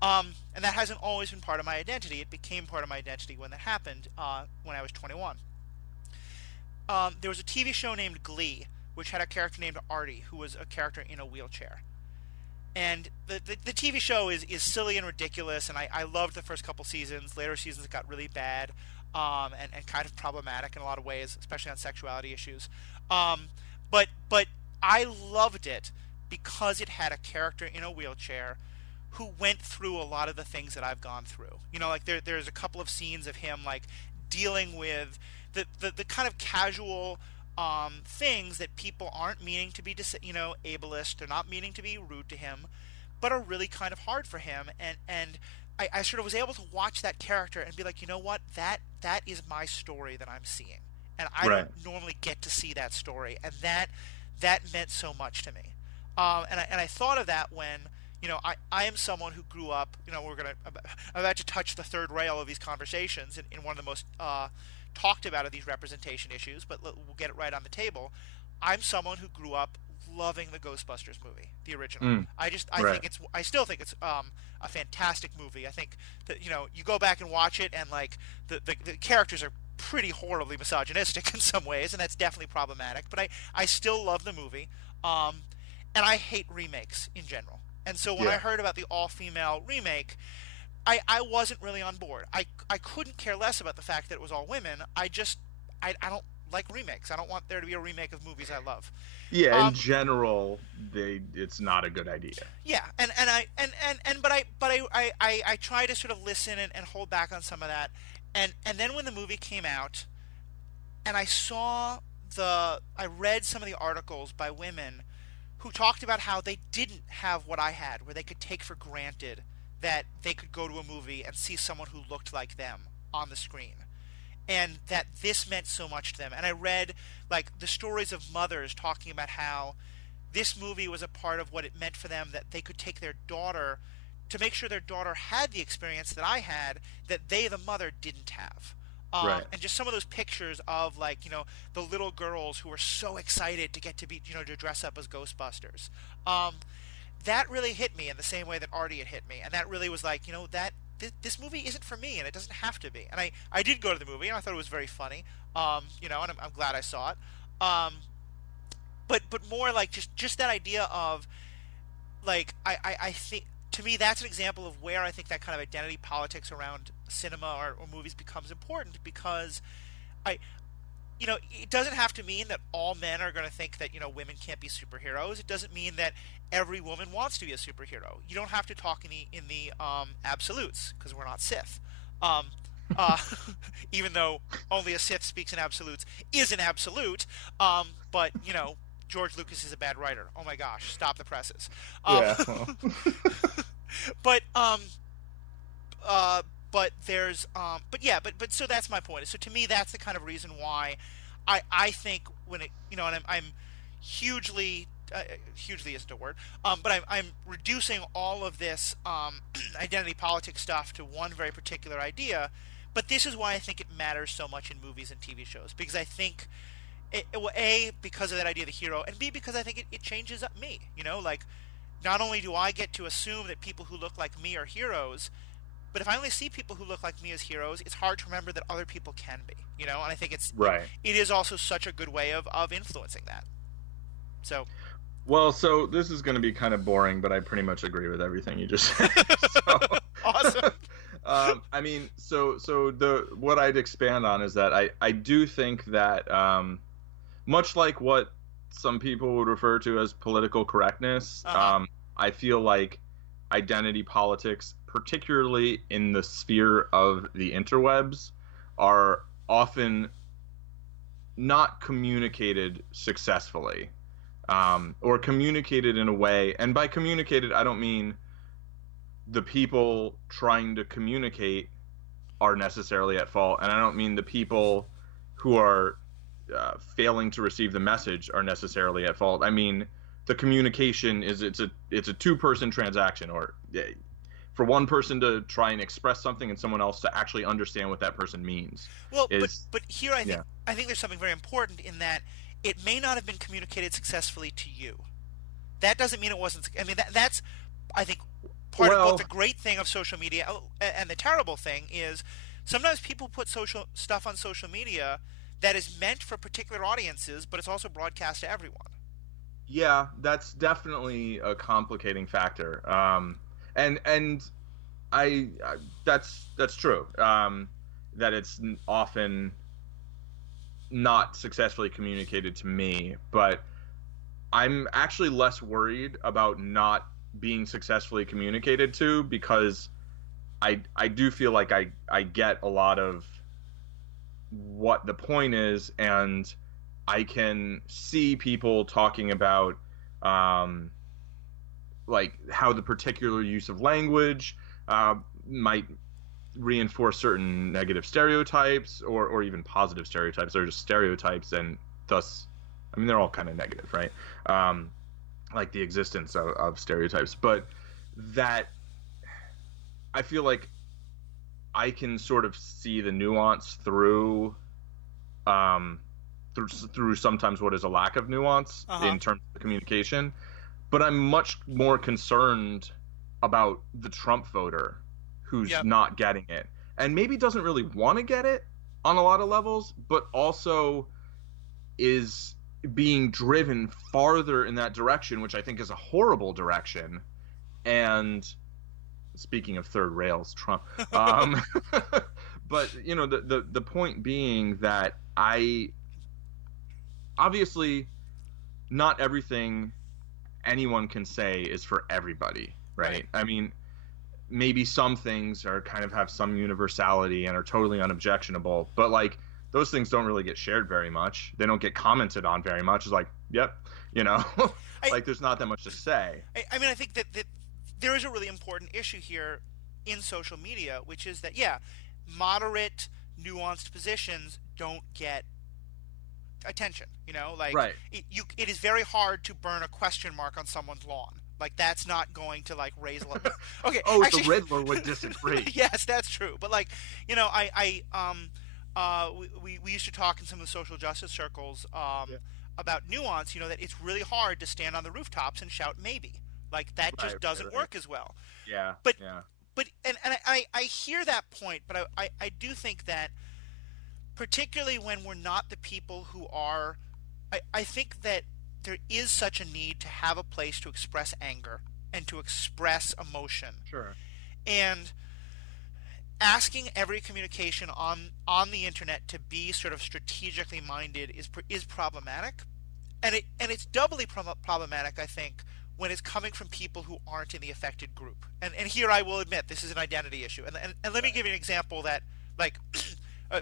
And that hasn't always been part of my identity. It became part of my identity when that happened when I was 21. There was a TV show named Glee, which had a character named Artie, who was a character in a wheelchair. And the TV show is silly and ridiculous, and I loved the first couple seasons. Later seasons it got really bad and kind of problematic in a lot of ways, especially on sexuality issues. But I loved it because it had a character in a wheelchair who went through a lot of the things that I've gone through. Like there's a couple of scenes of him like dealing with the kind of casual things that people aren't meaning to be ableist. They're not meaning to be rude to him, but are really kind of hard for him. And I sort of was able to watch that character and be like, you know what, that is my story that I'm seeing, and I don't normally get to see that story, and that meant so much to me. And I thought of that when I am someone who grew up. I'm about to touch the third rail of these conversations in one of the most talked about of these representation issues, but we'll get it right on the table. I'm someone who grew up loving the Ghostbusters movie, the original. I still think it's a fantastic movie. I think that you go back and watch it, and like the characters are pretty horribly misogynistic in some ways, and that's definitely problematic. But I still love the movie, and I hate remakes in general. And so when I heard about the all-female remake, I wasn't really on board. I couldn't care less about the fact that it was all women. I don't like remakes. I don't want there to be a remake of movies I love. Yeah, in general, it's not a good idea. Yeah, but I try to sort of listen and hold back on some of that. And then when the movie came out, and I read some of the articles by women who talked about how they didn't have what I had, where they could take for granted that they could go to a movie and see someone who looked like them on the screen, and that this meant so much to them. And I read like the stories of mothers talking about how this movie was a part of what it meant for them, that they could take their daughter to make sure their daughter had the experience that I had, that they, the mother, didn't have. Right. And just some of those pictures of, like, the little girls who were so excited to get to be, to dress up as Ghostbusters. That really hit me in the same way that Artie had hit me. And that really was like, that this movie isn't for me, and it doesn't have to be. And I did go to the movie, and I thought it was very funny, and I'm glad I saw it. But more like just that idea of, like, I think, to me, that's an example of where I think that kind of identity politics around cinema or movies becomes important, because it doesn't have to mean that all men are going to think that, women can't be superheroes. It doesn't mean that every woman wants to be a superhero. You don't have to talk in the absolutes, because we're not Sith. Even though only a Sith speaks in absolutes is an absolute. But, George Lucas is a bad writer. Oh my gosh, stop the presses. Yeah. Well. But there's but so that's my point. So to me, that's the kind of reason why I think when it and I'm hugely isn't a word, but I'm reducing all of this identity politics stuff to one very particular idea. But this is why I think it matters so much in movies and TV shows, because I think A, because of that idea of the hero, and B, because I think it changes up me. Like, not only do I get to assume that people who look like me are heroes, but if I only see people who look like me as heroes, it's hard to remember that other people can be. And I think right. It is also such a good way of influencing that. So. Well, so this is going to be kind of boring, but I pretty much agree with everything you just said. So, awesome. I mean, so what I'd expand on is that I do think that much like what some people would refer to as political correctness, I feel like identity politics, particularly in the sphere of the interwebs, are often not communicated successfully, or communicated in a way, and by communicated I don't mean the people trying to communicate are necessarily at fault, and I don't mean the people who are failing to receive the message are necessarily at fault. I mean, the communication is it's a two-person transaction, or for one person to try and express something and someone else to actually understand what that person means. Well, but here I think there's something very important in that it may not have been communicated successfully to you. That doesn't mean it wasn't. I mean, that's, I think, part of both the great thing of social media and the terrible thing is sometimes people put social stuff on social media that is meant for particular audiences, but it's also broadcast to everyone. Yeah, that's definitely a complicating factor. And I that's true. That it's often not successfully communicated to me, but I'm actually less worried about not being successfully communicated to, because I do feel like I get a lot of what the point is, and I can see people talking about like how the particular use of language might reinforce certain negative stereotypes or even positive stereotypes, or just stereotypes, and thus, I mean, they're all kind of negative, right? Like the existence of stereotypes, but that I feel like I can sort of see the nuance through sometimes what is a lack of nuance in terms of communication. But I'm much more concerned about the Trump voter who's not getting it, and maybe doesn't really want to get it on a lot of levels, but also is being driven farther in that direction, which I think is a horrible direction. And speaking of third rails, Trump. But the point being that obviously not everything anyone can say is for everybody, right? I mean, maybe some things are kind of have some universality and are totally unobjectionable, but like those things don't really get shared very much. They don't get commented on very much. It's like, yep, you know, I, like there's not that much to say. I mean, I think that there is a really important issue here in social media, which is that, yeah, moderate, nuanced positions don't get attention. You know, like Right. it is very hard to burn a question mark on someone's lawn. Like that's not going to like raise. Okay, Oh, the actually, Riddler would disagree. yes, that's true. But like, you know, we used to talk in some of the social justice circles Yeah. about nuance. You know, that it's really hard to stand on the rooftops and shout maybe. Like that Right, just doesn't right. work as well. Yeah, But yeah. I hear that point, but I do think that particularly when we're not the people who are, I think that there is such a need to have a place to express anger and to express emotion. Sure. And asking every communication on the internet to be sort of strategically minded is problematic, and it's doubly problematic, I think, when it's coming from people who aren't in the affected group. And here I will admit this is an identity issue. And let me Right. give you an example that like uh,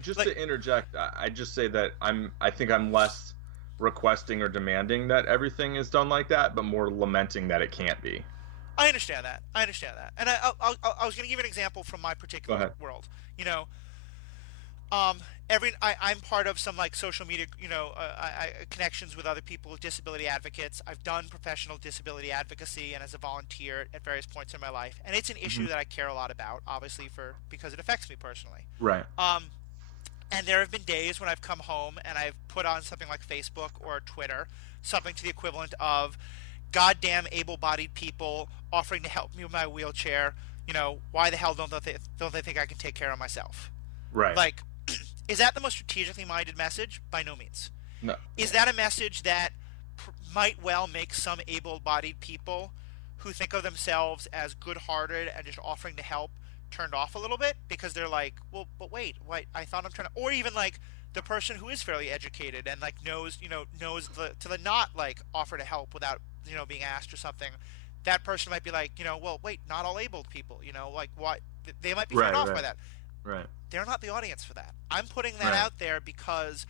Just like to interject, I just say that I think I'm less requesting or demanding that everything is done like that, but more lamenting that it can't be. I understand that. I understand that. And I was going to give an example from my Go particular ahead. world. You know, I'm part of some like social media, you know, connections with other people, disability advocates. I've done professional disability advocacy and as a volunteer at various points in my life, and it's an issue Hmm. that I care a lot about, obviously because it affects me personally. Right. Um, and there have been days when I've come home and I've put on something like Facebook or Twitter, something to the equivalent of, "Goddamn able-bodied people offering to help me with my wheelchair. You know, why the hell don't they think I can take care of myself?" Right. Like, is that the most strategically minded message? By no means. No. Is that a message that might well make some able-bodied people who think of themselves as good-hearted and just offering to help turned off a little bit because they're like, well, but wait, I thought I'm trying to, or even like the person who is fairly educated and like knows, you know, knows the not like offer to help without, you know, being asked or something. That person might be like, you know, well, wait, not all abled people, you know, like why they might be turned Right. off by Right. that. Right. They're not the audience for that. I'm putting that Right. out there because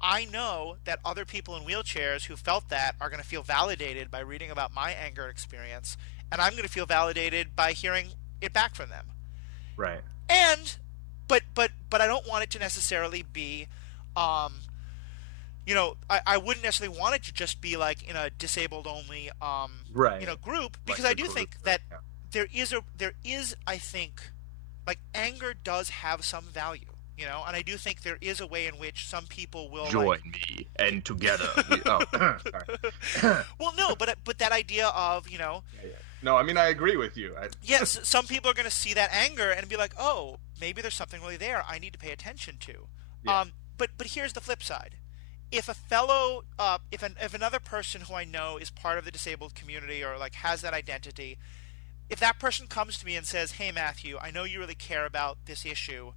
I know that other people in wheelchairs who felt that are going to feel validated by reading about my anger experience, and I'm going to feel validated by hearing it back from them. Right. And but I don't want it to necessarily be, um, you know, I wouldn't necessarily want it to just be like in a disabled only, you Right. know, group, because Like I a do group. think Right. that there is I think like anger does have some value, you know, and I do think there is a way in which some people will Join like. me, and together. Oh, sorry. Well, no, but that idea of, you know, Yeah, yeah. No, I mean I agree with you. yes, some people are going to see that anger and be like, oh, maybe there's something really there I need to pay attention to. Yeah. But here's the flip side. If a fellow, if another person who I know is part of the disabled community or like has that identity, if that person comes to me and says, "Hey Matthew, I know you really care about this issue.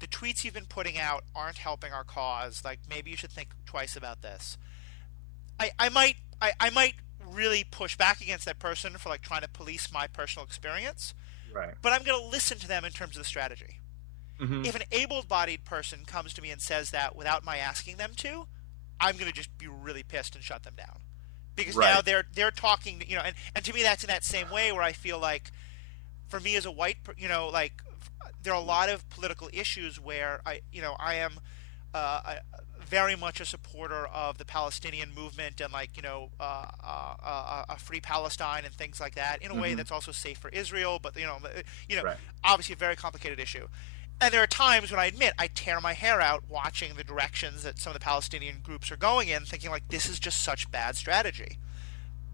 The tweets you've been putting out aren't helping our cause. Like maybe you should think twice about this." I might really push back against that person for like trying to police my personal experience, Right. but I'm going to listen to them in terms of the strategy. Hmm. If an able-bodied person comes to me and says that without my asking them to, I'm going to just be really pissed and shut them down. Because now Right. they're talking, you know, and to me that's in that same way where I feel like for me as a white, you know, like there are a lot of political issues where I am very much a supporter of the Palestinian movement and like, you know, a free Palestine and things like that in a way Hmm. that's also safe for Israel, but you know, Right. obviously a very complicated issue. And there are times when I admit I tear my hair out watching the directions that some of the Palestinian groups are going in, thinking like this is just such bad strategy.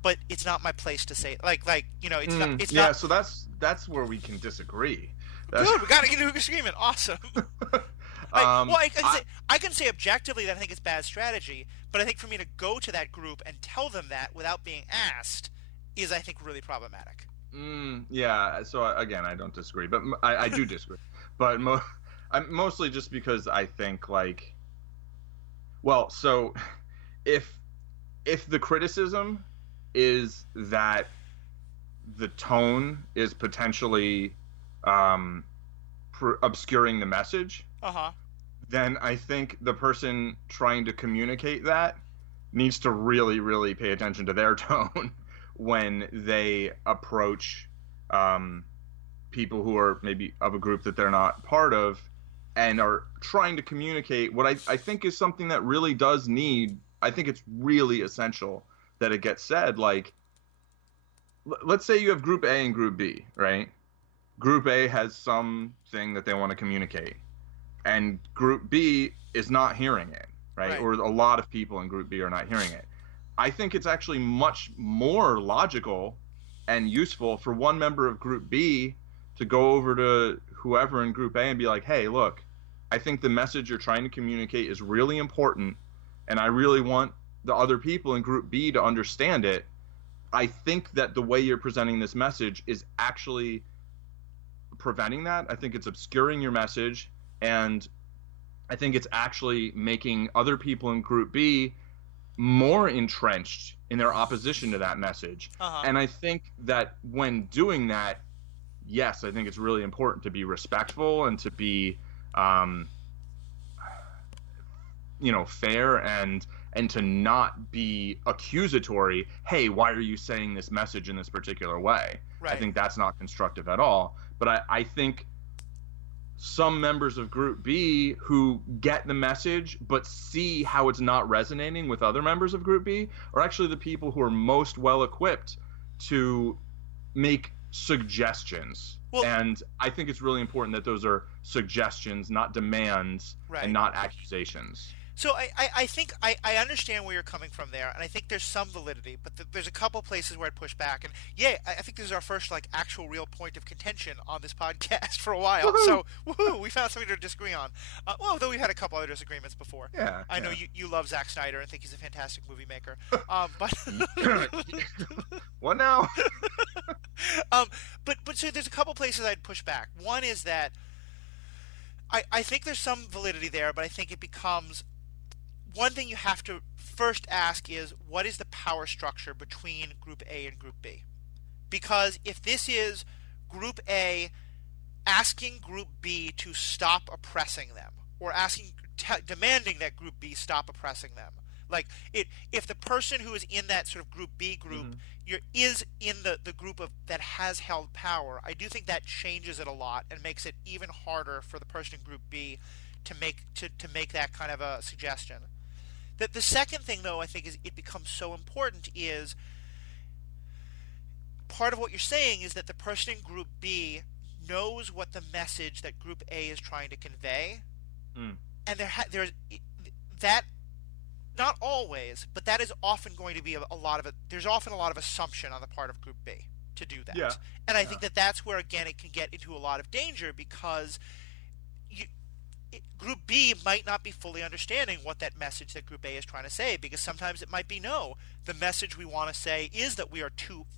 But it's not my place to say like you know it's not it's Yeah. not So that's where we can disagree. That's, good. We got to get into a disagreement. Awesome. Well, I can say objectively that I think it's bad strategy, but I think for me to go to that group and tell them that without being asked is, I think, really problematic. Yeah. So again, I don't disagree, but I do disagree. But I'm mostly just because I think like, well, so if the criticism is that the tone is potentially obscuring the message, Uh huh. then I think the person trying to communicate that needs to really, really pay attention to their tone when they approach people who are maybe of a group that they're not part of and are trying to communicate what I think is something that really does need, I think it's really essential that it gets said. Like, let's say you have group A and group B, right? Group A has something that they want to communicate, and group B is not hearing it, right? Or a lot of people in group B are not hearing it. I think it's actually much more logical and useful for one member of group B to go over to whoever in group A and be like, hey, look, I think the message you're trying to communicate is really important, and I really want the other people in group B to understand it. I think that the way you're presenting this message is actually preventing that. I think it's obscuring your message, and I think it's actually making other people in group B more entrenched in their opposition to that message. And I think that when doing that, yes, I think it's really important to be respectful and to be fair, and to not be accusatory. Hey, why are you saying this message in this particular way? I think that's not constructive at all. But I think some members of group B who get the message but see how it's not resonating with other members of group B are actually the people who are most well equipped to make suggestions. And I think it's really important that those are suggestions, not demands, and not accusations. So I think I understand where you're coming from there, and I think there's some validity, but there's a couple places where I'd push back. And yeah, I think this is our first actual real point of contention on this podcast for a while. Woo-hoo! So woohoo, we found something to disagree on. Well, though we've had a couple other disagreements before. Yeah. I know you love Zack Snyder and think he's a fantastic movie maker. But what now? But so there's a couple places I'd push back. One is that I think there's some validity there, but I think it becomes. One thing you have to first ask is, what is the power structure between Group A and Group B? Because if this is Group A asking Group B to stop oppressing them, or demanding that Group B stop oppressing them, if the person who is in that sort of Group B group is in the group that has held power, I do think that changes it a lot and makes it even harder for the person in Group B to make that kind of a suggestion. The second thing, though, I think is it becomes so important is part of what you're saying is that the person in Group B knows what the message that Group A is trying to convey, and there's that, not always, but that is often going to be a lot of it. There's often a lot of assumption on the part of Group B to do that, and I think that's where again it can get into a lot of danger, because Group B might not be fully understanding what that message that Group A is trying to say, because sometimes it might be, no, the message we want to say is that we are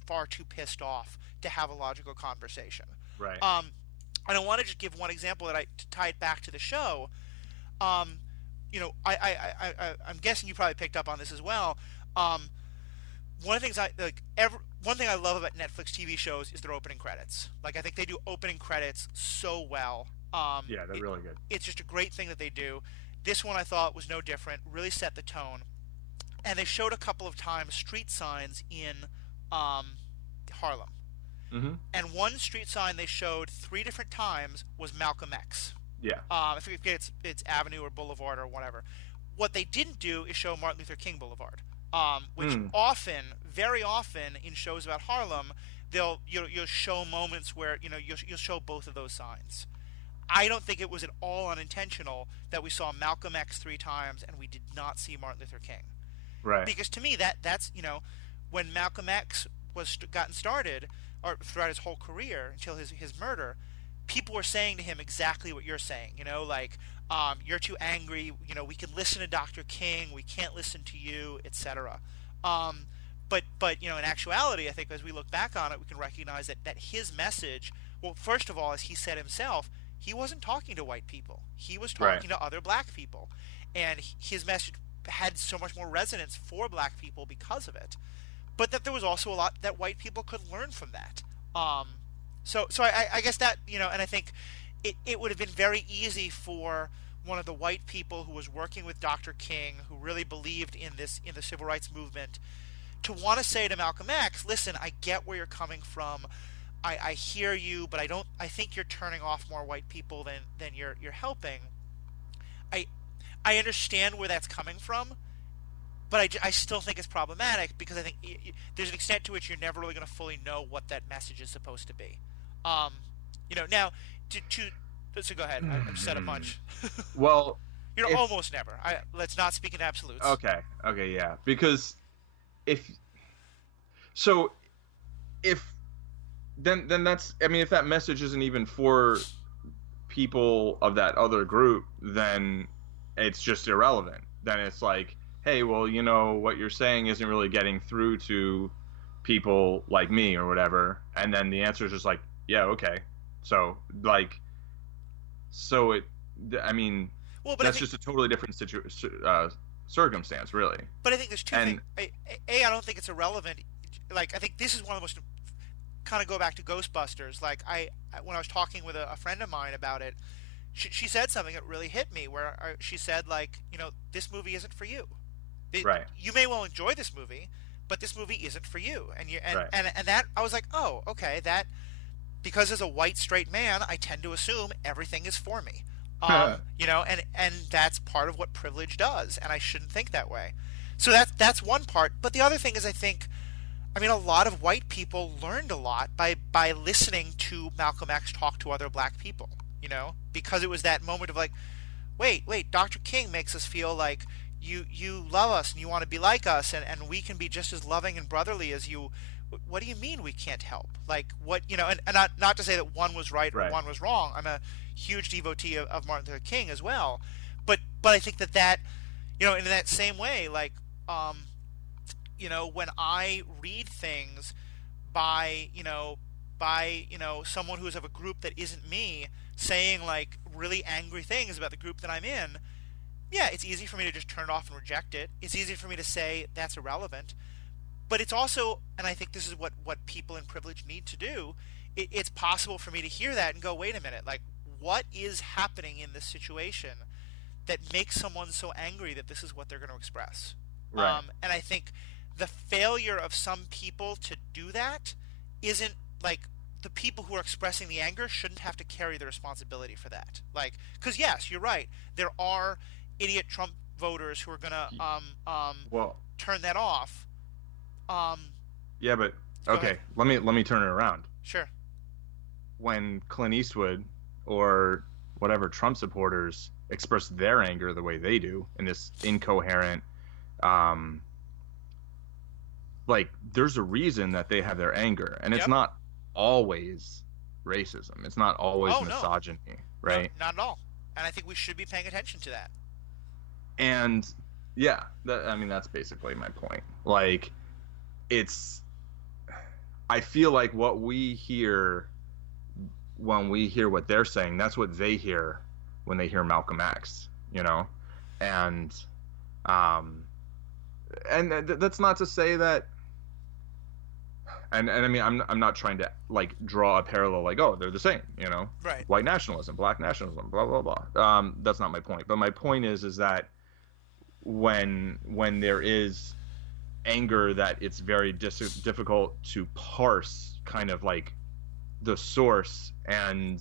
far too pissed off to have a logical conversation. Right. And I want to just give one example to tie it back to the show. I'm guessing you probably picked up on this as well. One of the things one thing I love about Netflix TV shows is their opening credits. I think they do opening credits so well. Yeah, they're really good. It's just a great thing that they do. This one I thought was no different, really set the tone. And they showed a couple of times street signs in Harlem. And one street sign they showed 3 different times was Malcolm X. Yeah. I forget it's Avenue or Boulevard or whatever. What they didn't do is show Martin Luther King Boulevard, which very often in shows about Harlem, you'll show moments where you'll show both of those signs. I don't think it was at all unintentional that we saw Malcolm X 3 times and we did not see Martin Luther King. Right. Because to me that's when Malcolm X was gotten started, or throughout his whole career until his murder, people were saying to him exactly what you're saying. You're too angry. We can listen to Dr. King. We can't listen to you, etc. But in actuality, I think as we look back on it, we can recognize that his message. Well, first of all, as he said himself, he wasn't talking to white people. He was talking to other black people, and his message had so much more resonance for black people because of it. But that there was also a lot that white people could learn from that. So I guess that and I think it would have been very easy for one of the white people who was working with Dr. King, who really believed in the civil rights movement, to want to say to Malcolm X, listen, I get where you're coming from. I hear you, but I think you're turning off more white people than you're helping. I understand where that's coming from, but I still think it's problematic because I think there's an extent to which you're never really going to fully know what that message is supposed to be. Now so go ahead. I've said a bunch. Well, almost never. Let's not speak in absolutes. Okay, yeah, because if then that's, I mean, if that message isn't even for people of that other group, then it's just irrelevant. Then it's like, hey, well, what you're saying isn't really getting through to people like me or whatever. And then the answer is just like, yeah, okay. So I mean, well, that's just a totally different circumstance, really. But I think there's two things. I don't think it's irrelevant. Like, I think this is one of the most, kind of go back to Ghostbusters. Like, when I was talking with a friend of mine about it, she said something that really hit me, where she said, like, this movie isn't for you. Right. You may well enjoy this movie, but this movie isn't for you. And right. and that, I was like, oh, okay, that, because as a white straight man, I tend to assume everything is for me. And that's part of what privilege does, and I shouldn't think that way. So that's one part. But the other thing is, a lot of white people learned a lot by listening to Malcolm X talk to other black people, because it was that moment of like, wait, Dr. King makes us feel like you love us and you want to be like us, and we can be just as loving and brotherly as you. What do you mean we can't help? Like, what, and not to say that one was right or one was wrong. I'm a huge devotee of Martin Luther King as well. But I think that, in that same way, like, when I read things by someone who's of a group that isn't me, saying like really angry things about the group that I'm in, yeah, it's easy for me to just turn it off and reject it. It's easy for me to say that's irrelevant. But it's also, and I think this is what people in privilege need to do, it's possible for me to hear that and go, wait a minute, like, what is happening in this situation that makes someone so angry that this is what they're going to express? Right. And I think the failure of some people to do that isn't, like, the people who are expressing the anger shouldn't have to carry the responsibility for that. Like, because yes, you're right, there are idiot Trump voters who are going to turn that off. Yeah, but okay, let me turn it around. Sure. When Clint Eastwood or whatever Trump supporters express their anger the way they do in this incoherent, like, there's a reason that they have their anger, and it's not always racism. It's not always misogyny, right? No, not at all. And I think we should be paying attention to that. And yeah, that's basically my point. Like, I feel like what we hear when we hear what they're saying, that's what they hear when they hear Malcolm X, and that's not to say that, and I mean, I'm not trying to like draw a parallel like, oh, they're the same, right? White nationalism, black nationalism, blah blah blah. That's not my point. But my point is that when there is anger, that it's very difficult to parse kind of like the source, and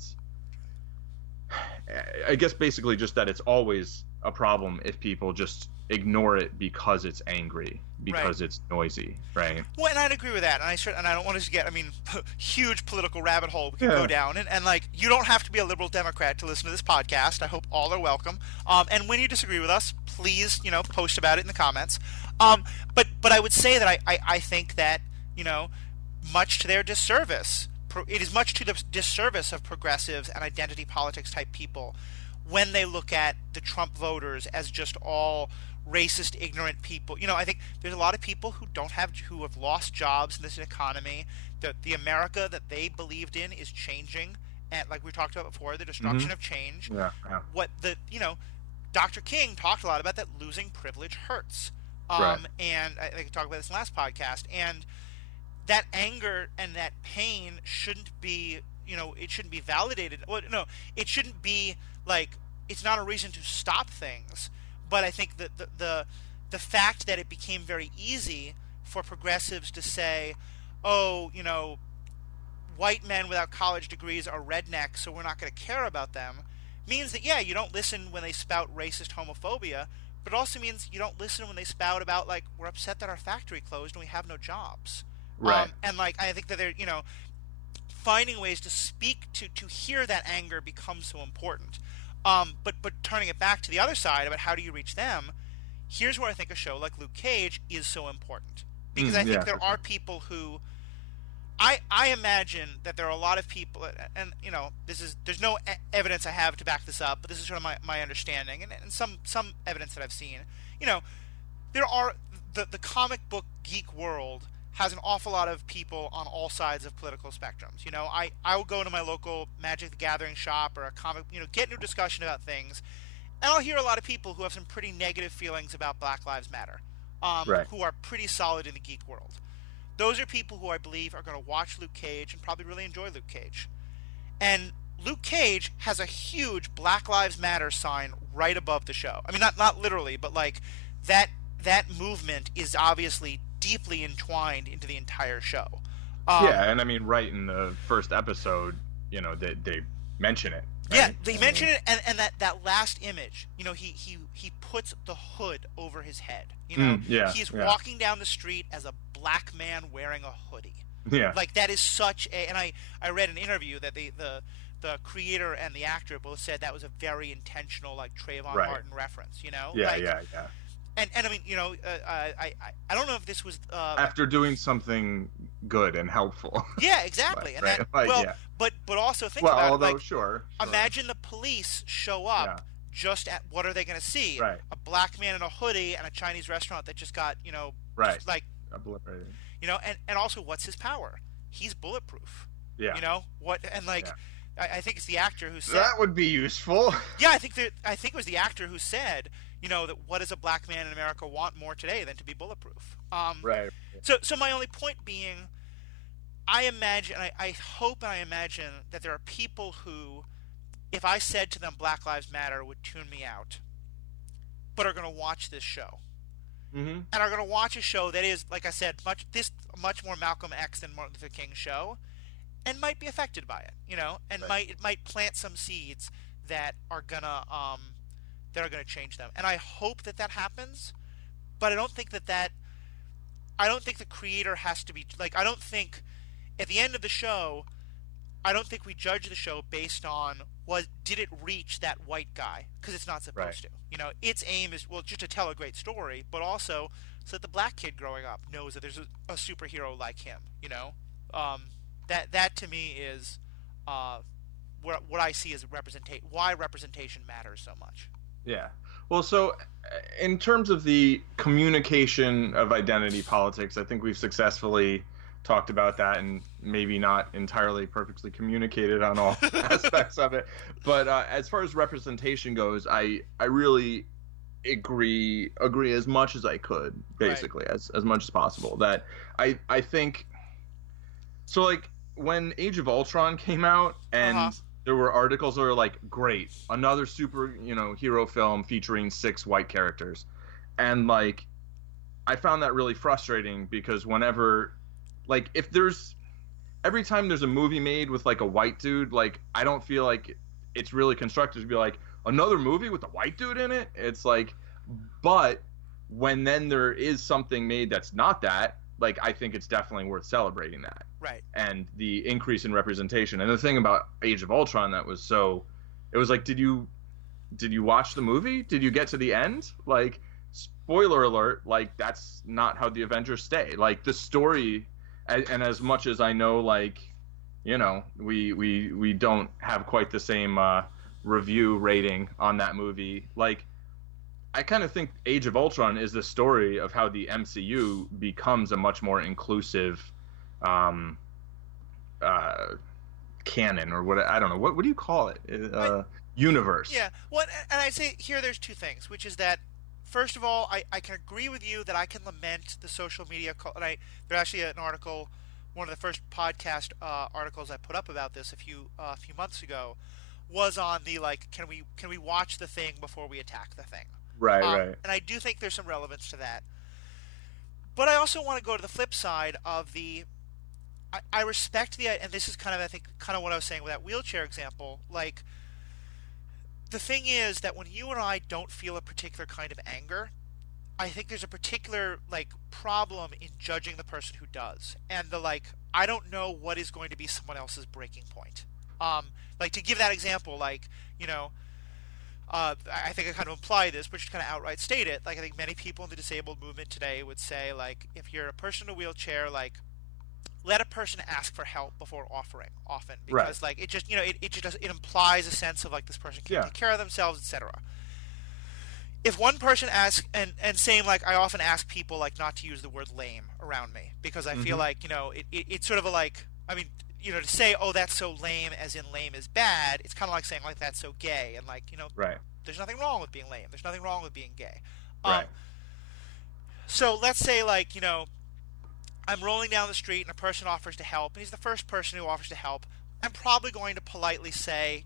I guess basically just that it's always a problem if people just ignore it because it's angry, because it's noisy, right? Well, and I'd agree with that, and I don't want us to get, huge political rabbit hole we can go down, and like, you don't have to be a liberal Democrat to listen to this podcast. I hope all are welcome. And when you disagree with us, please, post about it in the comments. But I would say that I think that, much to their disservice, it is much to the disservice of progressives and identity politics type people when they look at the Trump voters as just all racist, ignorant people. I think there's a lot of people who have lost jobs in this economy. The America that they believed in is changing, and like we talked about before, the destruction of change. Yeah. What Dr. King talked a lot about, that losing privilege hurts. And I could talk about this in the last podcast, and that anger and that pain shouldn't be, it shouldn't be validated. Well, no, it shouldn't be like it's not a reason to stop things, but I think that the fact that it became very easy for progressives to say, oh, white men without college degrees are rednecks, so we're not going to care about them, means that, yeah, you don't listen when they spout racist homophobia, but it also means you don't listen when they spout about, like, we're upset that our factory closed and we have no jobs. Right. And, like, I think that they're, finding ways to speak to hear that anger becomes so important. But turning it back to the other side about how do you reach them, here's where I think a show like Luke Cage is so important. Because I think there are people who, I imagine that there are a lot of people, and there's no evidence I have to back this up, but this is sort of my understanding, and some evidence that I've seen. There are the comic book geek world has an awful lot of people on all sides of political spectrums. I will go to my local Magic the Gathering shop or a comic, get into a discussion about things, and I'll hear a lot of people who have some pretty negative feelings about Black Lives Matter, who are pretty solid in the geek world. Those are people who I believe are going to watch Luke Cage and probably really enjoy Luke Cage. And Luke Cage has a huge Black Lives Matter sign right above the show. I mean, not literally, but like that movement is obviously deeply entwined into the entire show. Yeah, and I mean, right in the first episode, they mention it. Right? Yeah, they mention it, and that last image, he puts the hood over his head. He's walking down the street as a black man wearing a hoodie. Yeah, like that is such a. And I read an interview that the creator and the actor both said that was a very intentional, like Trayvon Martin reference. Yeah. And I mean, I don't know if this was after doing something good and helpful. Yeah, exactly. But also think about it. Like, sure. Imagine the police show up just at what are they going to see? Right. A black man in a hoodie and a Chinese restaurant that just got just like obliterated. And also what's his power? He's bulletproof. Yeah. I think it's the actor who said that would be useful. Yeah, I think it was the actor who said, that what does a black man in America want more today than to be bulletproof? Right. So my only point being, I imagine, I hope and I imagine that there are people who, if I said to them Black Lives Matter, would tune me out, but are going to watch this show. Mm-hmm. And are going to watch a show that is, like I said, much more Malcolm X than Martin Luther King show, and might be affected by it, and it might plant some seeds that are gonna change them. And I hope that happens, but I don't think I don't think the creator has to be like. I don't think at the end of the show, I don't think we judge the show based on did it reach that white guy, because it's not supposed to. Its aim is just to tell a great story, but also so that the black kid growing up knows that there's a superhero like him. That to me is what I see as why representation matters so much. Yeah. Well, so in terms of the communication of identity politics, I think we've successfully talked about that, and maybe not entirely perfectly communicated on all aspects of it. But as far as representation goes, I really agree as much as I could, basically, as much as possible. That I think so. Like when Age of Ultron came out, and there were articles that were like, great, another hero film featuring 6 white characters. And like, I found that really frustrating, because whenever, like, every time there's a movie made with like a white dude, like, I don't feel like it's really constructive to be like, another movie with a white dude in it? It's like, but when then there is something made that's not that, like, I think it's definitely worth celebrating that. Right. And the increase in representation. And the thing about Age of Ultron that was it was like, did you watch the movie? Did you get to the end? Like, spoiler alert, like, that's not how the Avengers stay. Like, the story, and as much as I know, like, we don't have quite the same review rating on that movie. Like, I kind of think Age of Ultron is the story of how the MCU becomes a much more inclusive canon, or what, I don't know, what do you call it? Universe. Yeah. Well, and I'd say here there's 2 things, which is that, first of all, I can agree with you that I can lament the social media. And there's actually an article, one of the first podcast articles I put up about this a few months ago, was on the like, can we watch the thing before we attack the thing? Right, right. And I do think there's some relevance to that. But I also want to go to the flip side of the. I respect the, and this is kind of, I think, kind of what I was saying with that wheelchair example. Like, the thing is that when you and I don't feel a particular kind of anger, I think there's a particular like problem in judging the person who does, and the like. I don't know what is going to be someone else's breaking point. Like to give that example, like I think I kind of imply this, but just kind of outright state it. Like I think many people in the disabled movement today would say, like, if you're a person in a wheelchair, like, let a person ask for help before offering, often, because like it just it just does, it implies a sense of like this person can take care of themselves, etc. If one person asks, and same, like I often ask people like not to use the word lame around me because I feel like it's sort of a like, I mean, to say, oh, that's so lame, as in lame is bad, it's kind of like saying like that's so gay, and like there's nothing wrong with being lame, there's nothing wrong with being gay. So let's say like I'm rolling down the street and a person offers to help, and he's the first person who offers to help. I'm probably going to politely say,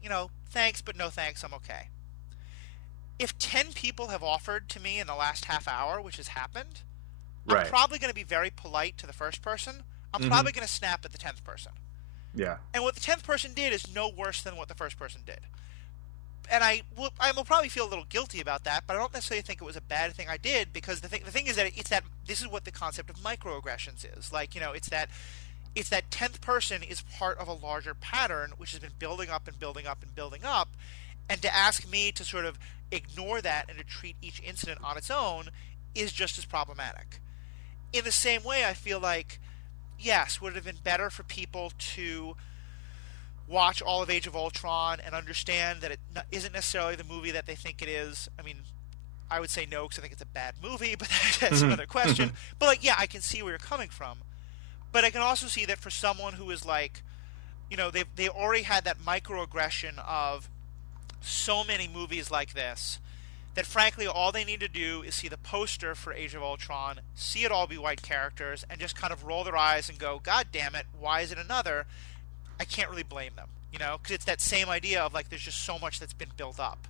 thanks, but no thanks, I'm okay. If 10 people have offered to me in the last half hour, which has happened, I'm probably going to be very polite to the first person. I'm probably going to snap at the 10th person. Yeah. And what the 10th person did is no worse than what the first person did. And I will probably feel a little guilty about that, but I don't necessarily think it was a bad thing I did, because the thing is that it's that this is what the concept of microaggressions is. Like, it's that 10th person is part of a larger pattern which has been building up and building up and building up, and to ask me to sort of ignore that and to treat each incident on its own is just as problematic. In the same way, I feel like, yes, would it have been better for people to watch all of Age of Ultron and understand that it isn't necessarily the movie that they think it is? I mean, I would say no, because I think it's a bad movie, but that's another question. But like, yeah, I can see where you're coming from. But I can also see that for someone who is like, they already had that microaggression of so many movies like this, that frankly all they need to do is see the poster for Age of Ultron, see it all be white characters, and just kind of roll their eyes and go, God damn it, why is it another? I can't really blame them, because it's that same idea of like there's just so much that's been built up.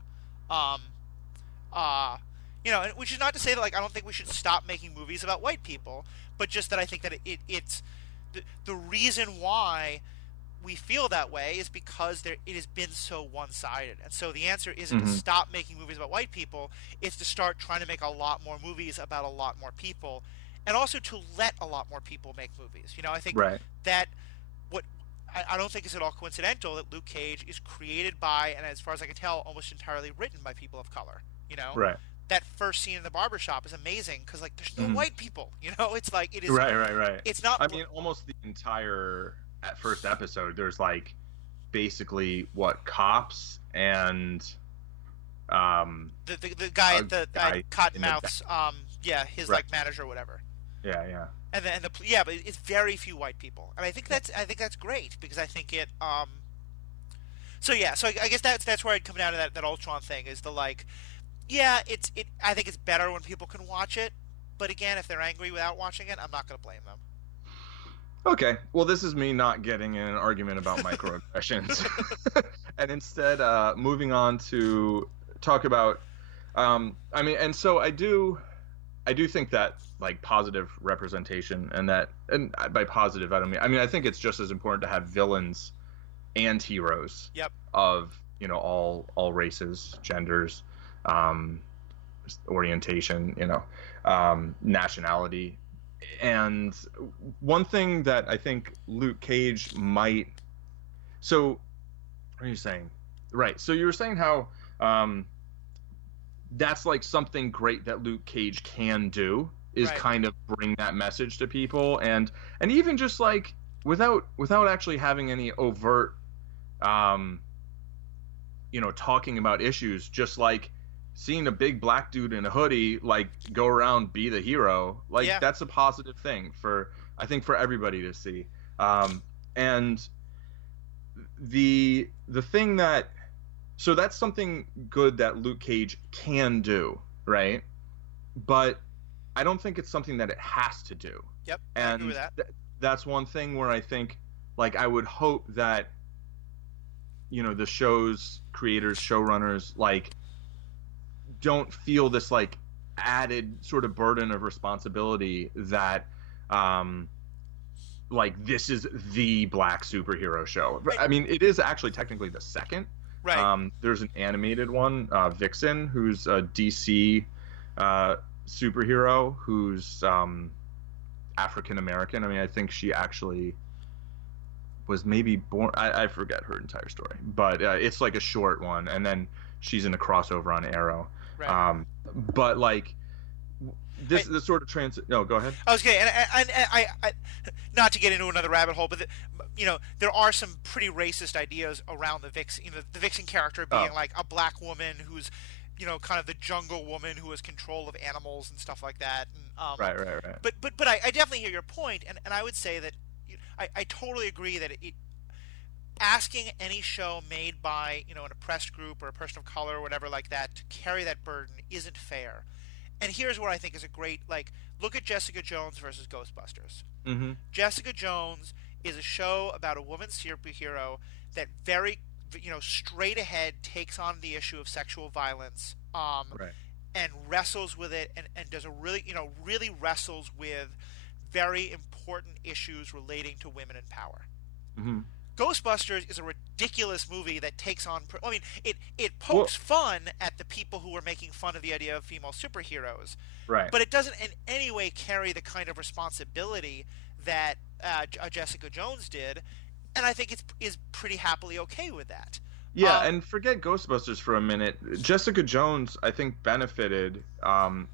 Which is not to say that like I don't think we should stop making movies about white people, but just that I think that it's the reason why we feel that way is because it has been so one-sided. And so the answer isn't to stop making movies about white people, it's to start trying to make a lot more movies about a lot more people, and also to let a lot more people make movies. I think that what I don't think it's at all coincidental that Luke Cage is created by, and as far as I can tell, almost entirely written by people of color. That first scene in the barbershop is amazing because like there's no white people. It's like it is right. It's not. I mean, almost the entire first episode, there's like basically cops and the guy at the Cottonmouth's his like manager or whatever. Yeah. And but it's very few white people, and I think that's great, because I think it so I guess that's where I'd come down to that Ultron thing is the like, I think it's better when people can watch it, but again, if they're angry without watching it, I'm not going to blame them. Okay, well, this is me not getting in an argument about microaggressions, and instead moving on to talk about so I do think that like positive representation, and by positive I don't mean, I think it's just as important to have villains and heroes of all races, genders, orientation, nationality. And one thing that I think Luke Cage might, so what are you saying? Right, so you were saying how that's like something great that Luke Cage can do, is kind of bring that message to people, and even just like without actually having any overt talking about issues, just like seeing a big black dude in a hoodie like go around, be the hero, like that's a positive thing for everybody to see. And the thing that, so that's something good that Luke Cage can do, right? But I don't think it's something that it has to do. Yep, and I agree with that. That's one thing where I think, like, I would hope that the show's creators, showrunners, like don't feel this like added sort of burden of responsibility that um like this is the black superhero show. Right. I mean, it is actually technically the second. Right. There's an animated one, Vixen, who's a DC superhero who's African American. I mean, I think she actually was maybe born. I forget her entire story, but it's like a short one, and then she's in a crossover on Arrow. Right. But like this sort of trans. No, go ahead. I was kidding, and I not to get into another rabbit hole, but there are some pretty racist ideas around the Vixen. The Vixen character being like a black woman who's, kind of the jungle woman who has control of animals and stuff like that. And, right. But I definitely hear your point, and I would say that I totally agree that asking any show made by an oppressed group or a person of color or whatever like that to carry that burden isn't fair. And here's what I think is a great, look at Jessica Jones versus Ghostbusters. Mm-hmm. Jessica Jones is a show about a woman superhero that very, straight ahead takes on the issue of sexual violence, Right. and wrestles with it, and does a really, really wrestles with very important issues relating to women in power. Mm-hmm. Ghostbusters is a ridiculous movie that takes on. I mean, it pokes fun at the people who were making fun of the idea of female superheroes, right? But it doesn't in any way carry the kind of responsibility that Jessica Jones did, and I think is pretty happily okay with that. Yeah, and forget Ghostbusters for a minute. Jessica Jones, I think, benefited from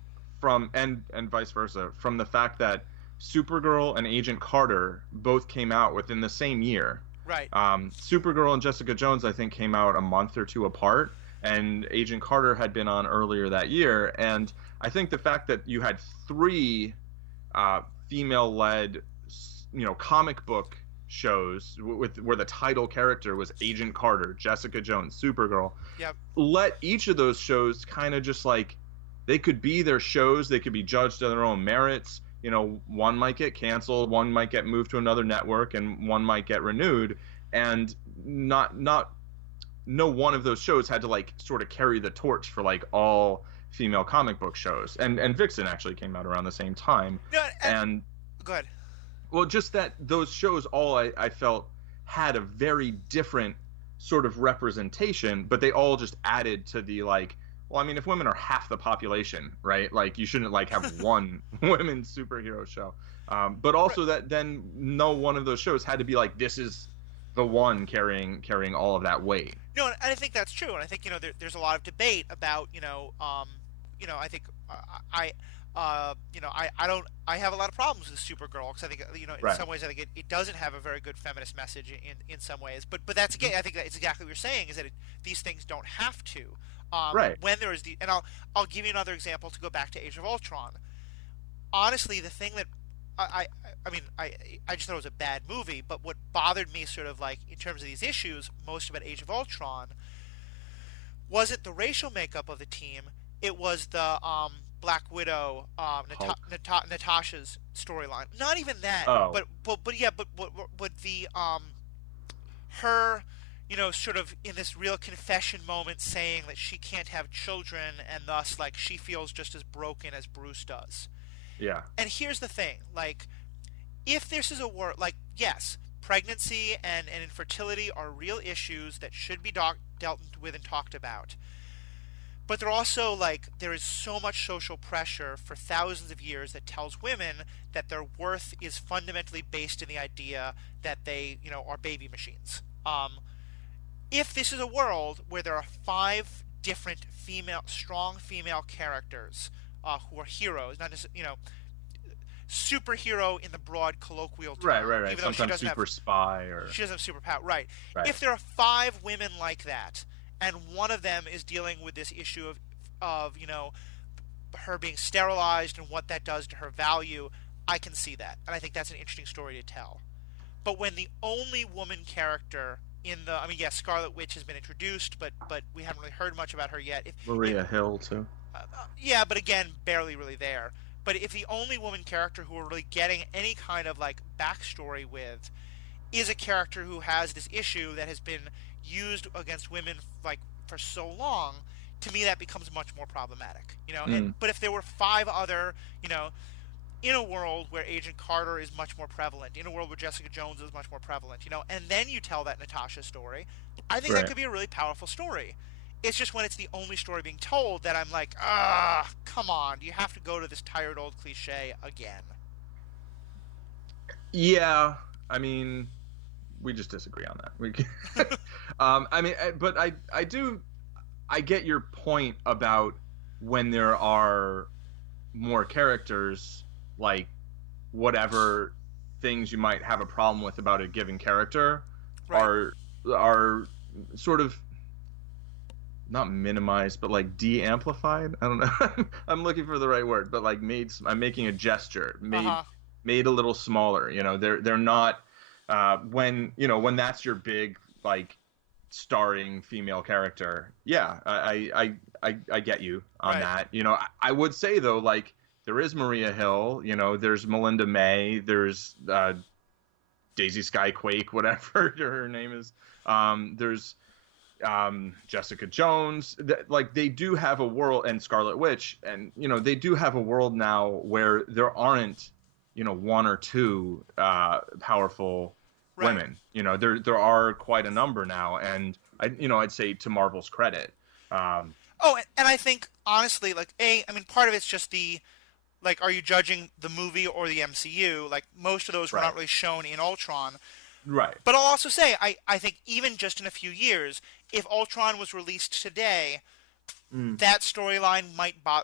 and vice versa from the fact that Supergirl and Agent Carter both came out within the same year. Right. Supergirl and Jessica Jones, I think, came out a month or two apart, and Agent Carter had been on earlier that year. And I think the fact that you had three female-led, comic book shows where the title character was Agent Carter, Jessica Jones, Supergirl. Yep. Let each of those shows kind of just like they could be their shows. They could be judged on their own merits. One might get canceled, one might get moved to another network, and one might get renewed. And no one of those shows had to like sort of carry the torch for like all female comic book shows. And Vixen actually came out around the same time. No, and go ahead. Well, just that those shows all I felt had a very different sort of representation, but they all just added to the like. Well, I mean, if women are half the population, right? Like, you shouldn't like have one women's superhero show. But also that then no one of those shows had to be like, this is the one carrying all of that weight. No, and I think that's true. And I think there's a lot of debate about I think I have a lot of problems with Supergirl because I think in some ways I think it doesn't have a very good feminist message in some ways. But that's again I think that's exactly what you're saying is that these things don't have to. Right. When there is and I'll give you another example to go back to Age of Ultron. Honestly, the thing that I just thought it was a bad movie, but what bothered me sort of like in terms of these issues most about Age of Ultron wasn't the racial makeup of the team. It was the Black Widow, Natasha's storyline. Not even that, but the her. Sort of in this real confession moment saying that she can't have children and thus, like, she feels just as broken as Bruce does. Yeah. And here's the thing, like, if this is a word, like, yes, pregnancy and infertility are real issues that should be dealt with and talked about. But they're also, like, there is so much social pressure for thousands of years that tells women that their worth is fundamentally based in the idea that they, are baby machines. If this is a world where there are 5 different strong female characters who are heroes, not just superhero in the broad colloquial term, right. Even sometimes super spy or she doesn't have superpower, right? If there are 5 women like that, and one of them is dealing with this issue of her being sterilized and what that does to her value, I can see that, and I think that's an interesting story to tell. But when the only woman character yes, Scarlet Witch has been introduced, but we haven't really heard much about her yet. Maria Hill, too. Yeah, but again, barely really there. But if the only woman character who we're really getting any kind of, like, backstory with is a character who has this issue that has been, used against women like for so long, to me that becomes much more problematic. But if there were 5 other, in a world where Agent Carter is much more prevalent, in a world where Jessica Jones is much more prevalent, and then you tell that Natasha story, I think that could be a really powerful story. It's just when it's the only story being told that I'm like, come on, do you have to go to this tired old cliche again? Yeah, I mean, we just disagree on that. We can, I mean, but I get your point about when there are more characters, like whatever things you might have a problem with about a given character are sort of not minimized, but like de-amplified. I don't know. I'm looking for the right word, but like I'm making a gesture, made a little smaller. They're not when that's your big like starring female character. Yeah, I get you on that. I would say though, like there is Maria Hill. There's Melinda May. There's Daisy Skyquake, whatever her name is. There's Jessica Jones. Like they do have a world, and Scarlet Witch, and they do have a world now where there aren't 1 or 2 powerful women. There are quite a number now, and I'd say to Marvel's credit. And I think honestly, like I mean, part of it's just like, are you judging the movie or the MCU? Like most of those were not really shown in Ultron. Right. But I'll also say, I think even just in a few years, if Ultron was released today, that storyline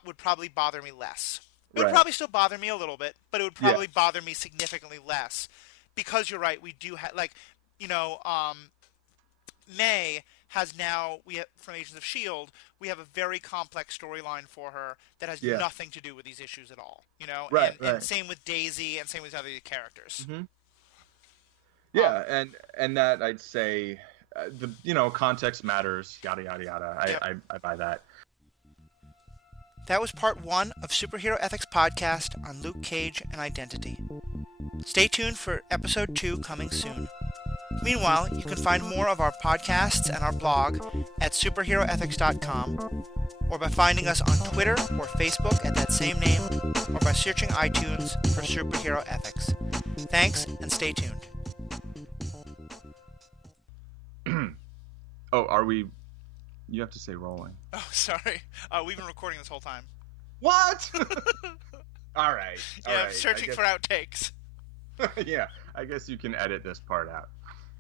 would probably bother me less. It would probably still bother me a little bit, but it would probably bother me significantly less. Because you're right, we do have, like, May has now, from Agents of S.H.I.E.L.D., we have a very complex storyline for her that has nothing to do with these issues at all. And same with Daisy, and same with other characters. Mm-hmm. Yeah, and that I'd say, context matters, yada, yada, yada. I buy that. That was part 1 of Superhero Ethics Podcast on Luke Cage and identity. Stay tuned for episode 2 coming soon. Meanwhile, you can find more of our podcasts and our blog at superheroethics.com, or by finding us on Twitter or Facebook at that same name, or by searching iTunes for Superhero Ethics. Thanks, and stay tuned. Oh, are we... You have to say rolling. Oh, sorry. We've been recording this whole time. What? All right. Yeah, I'm searching for outtakes. Yeah, I guess you can edit this part out.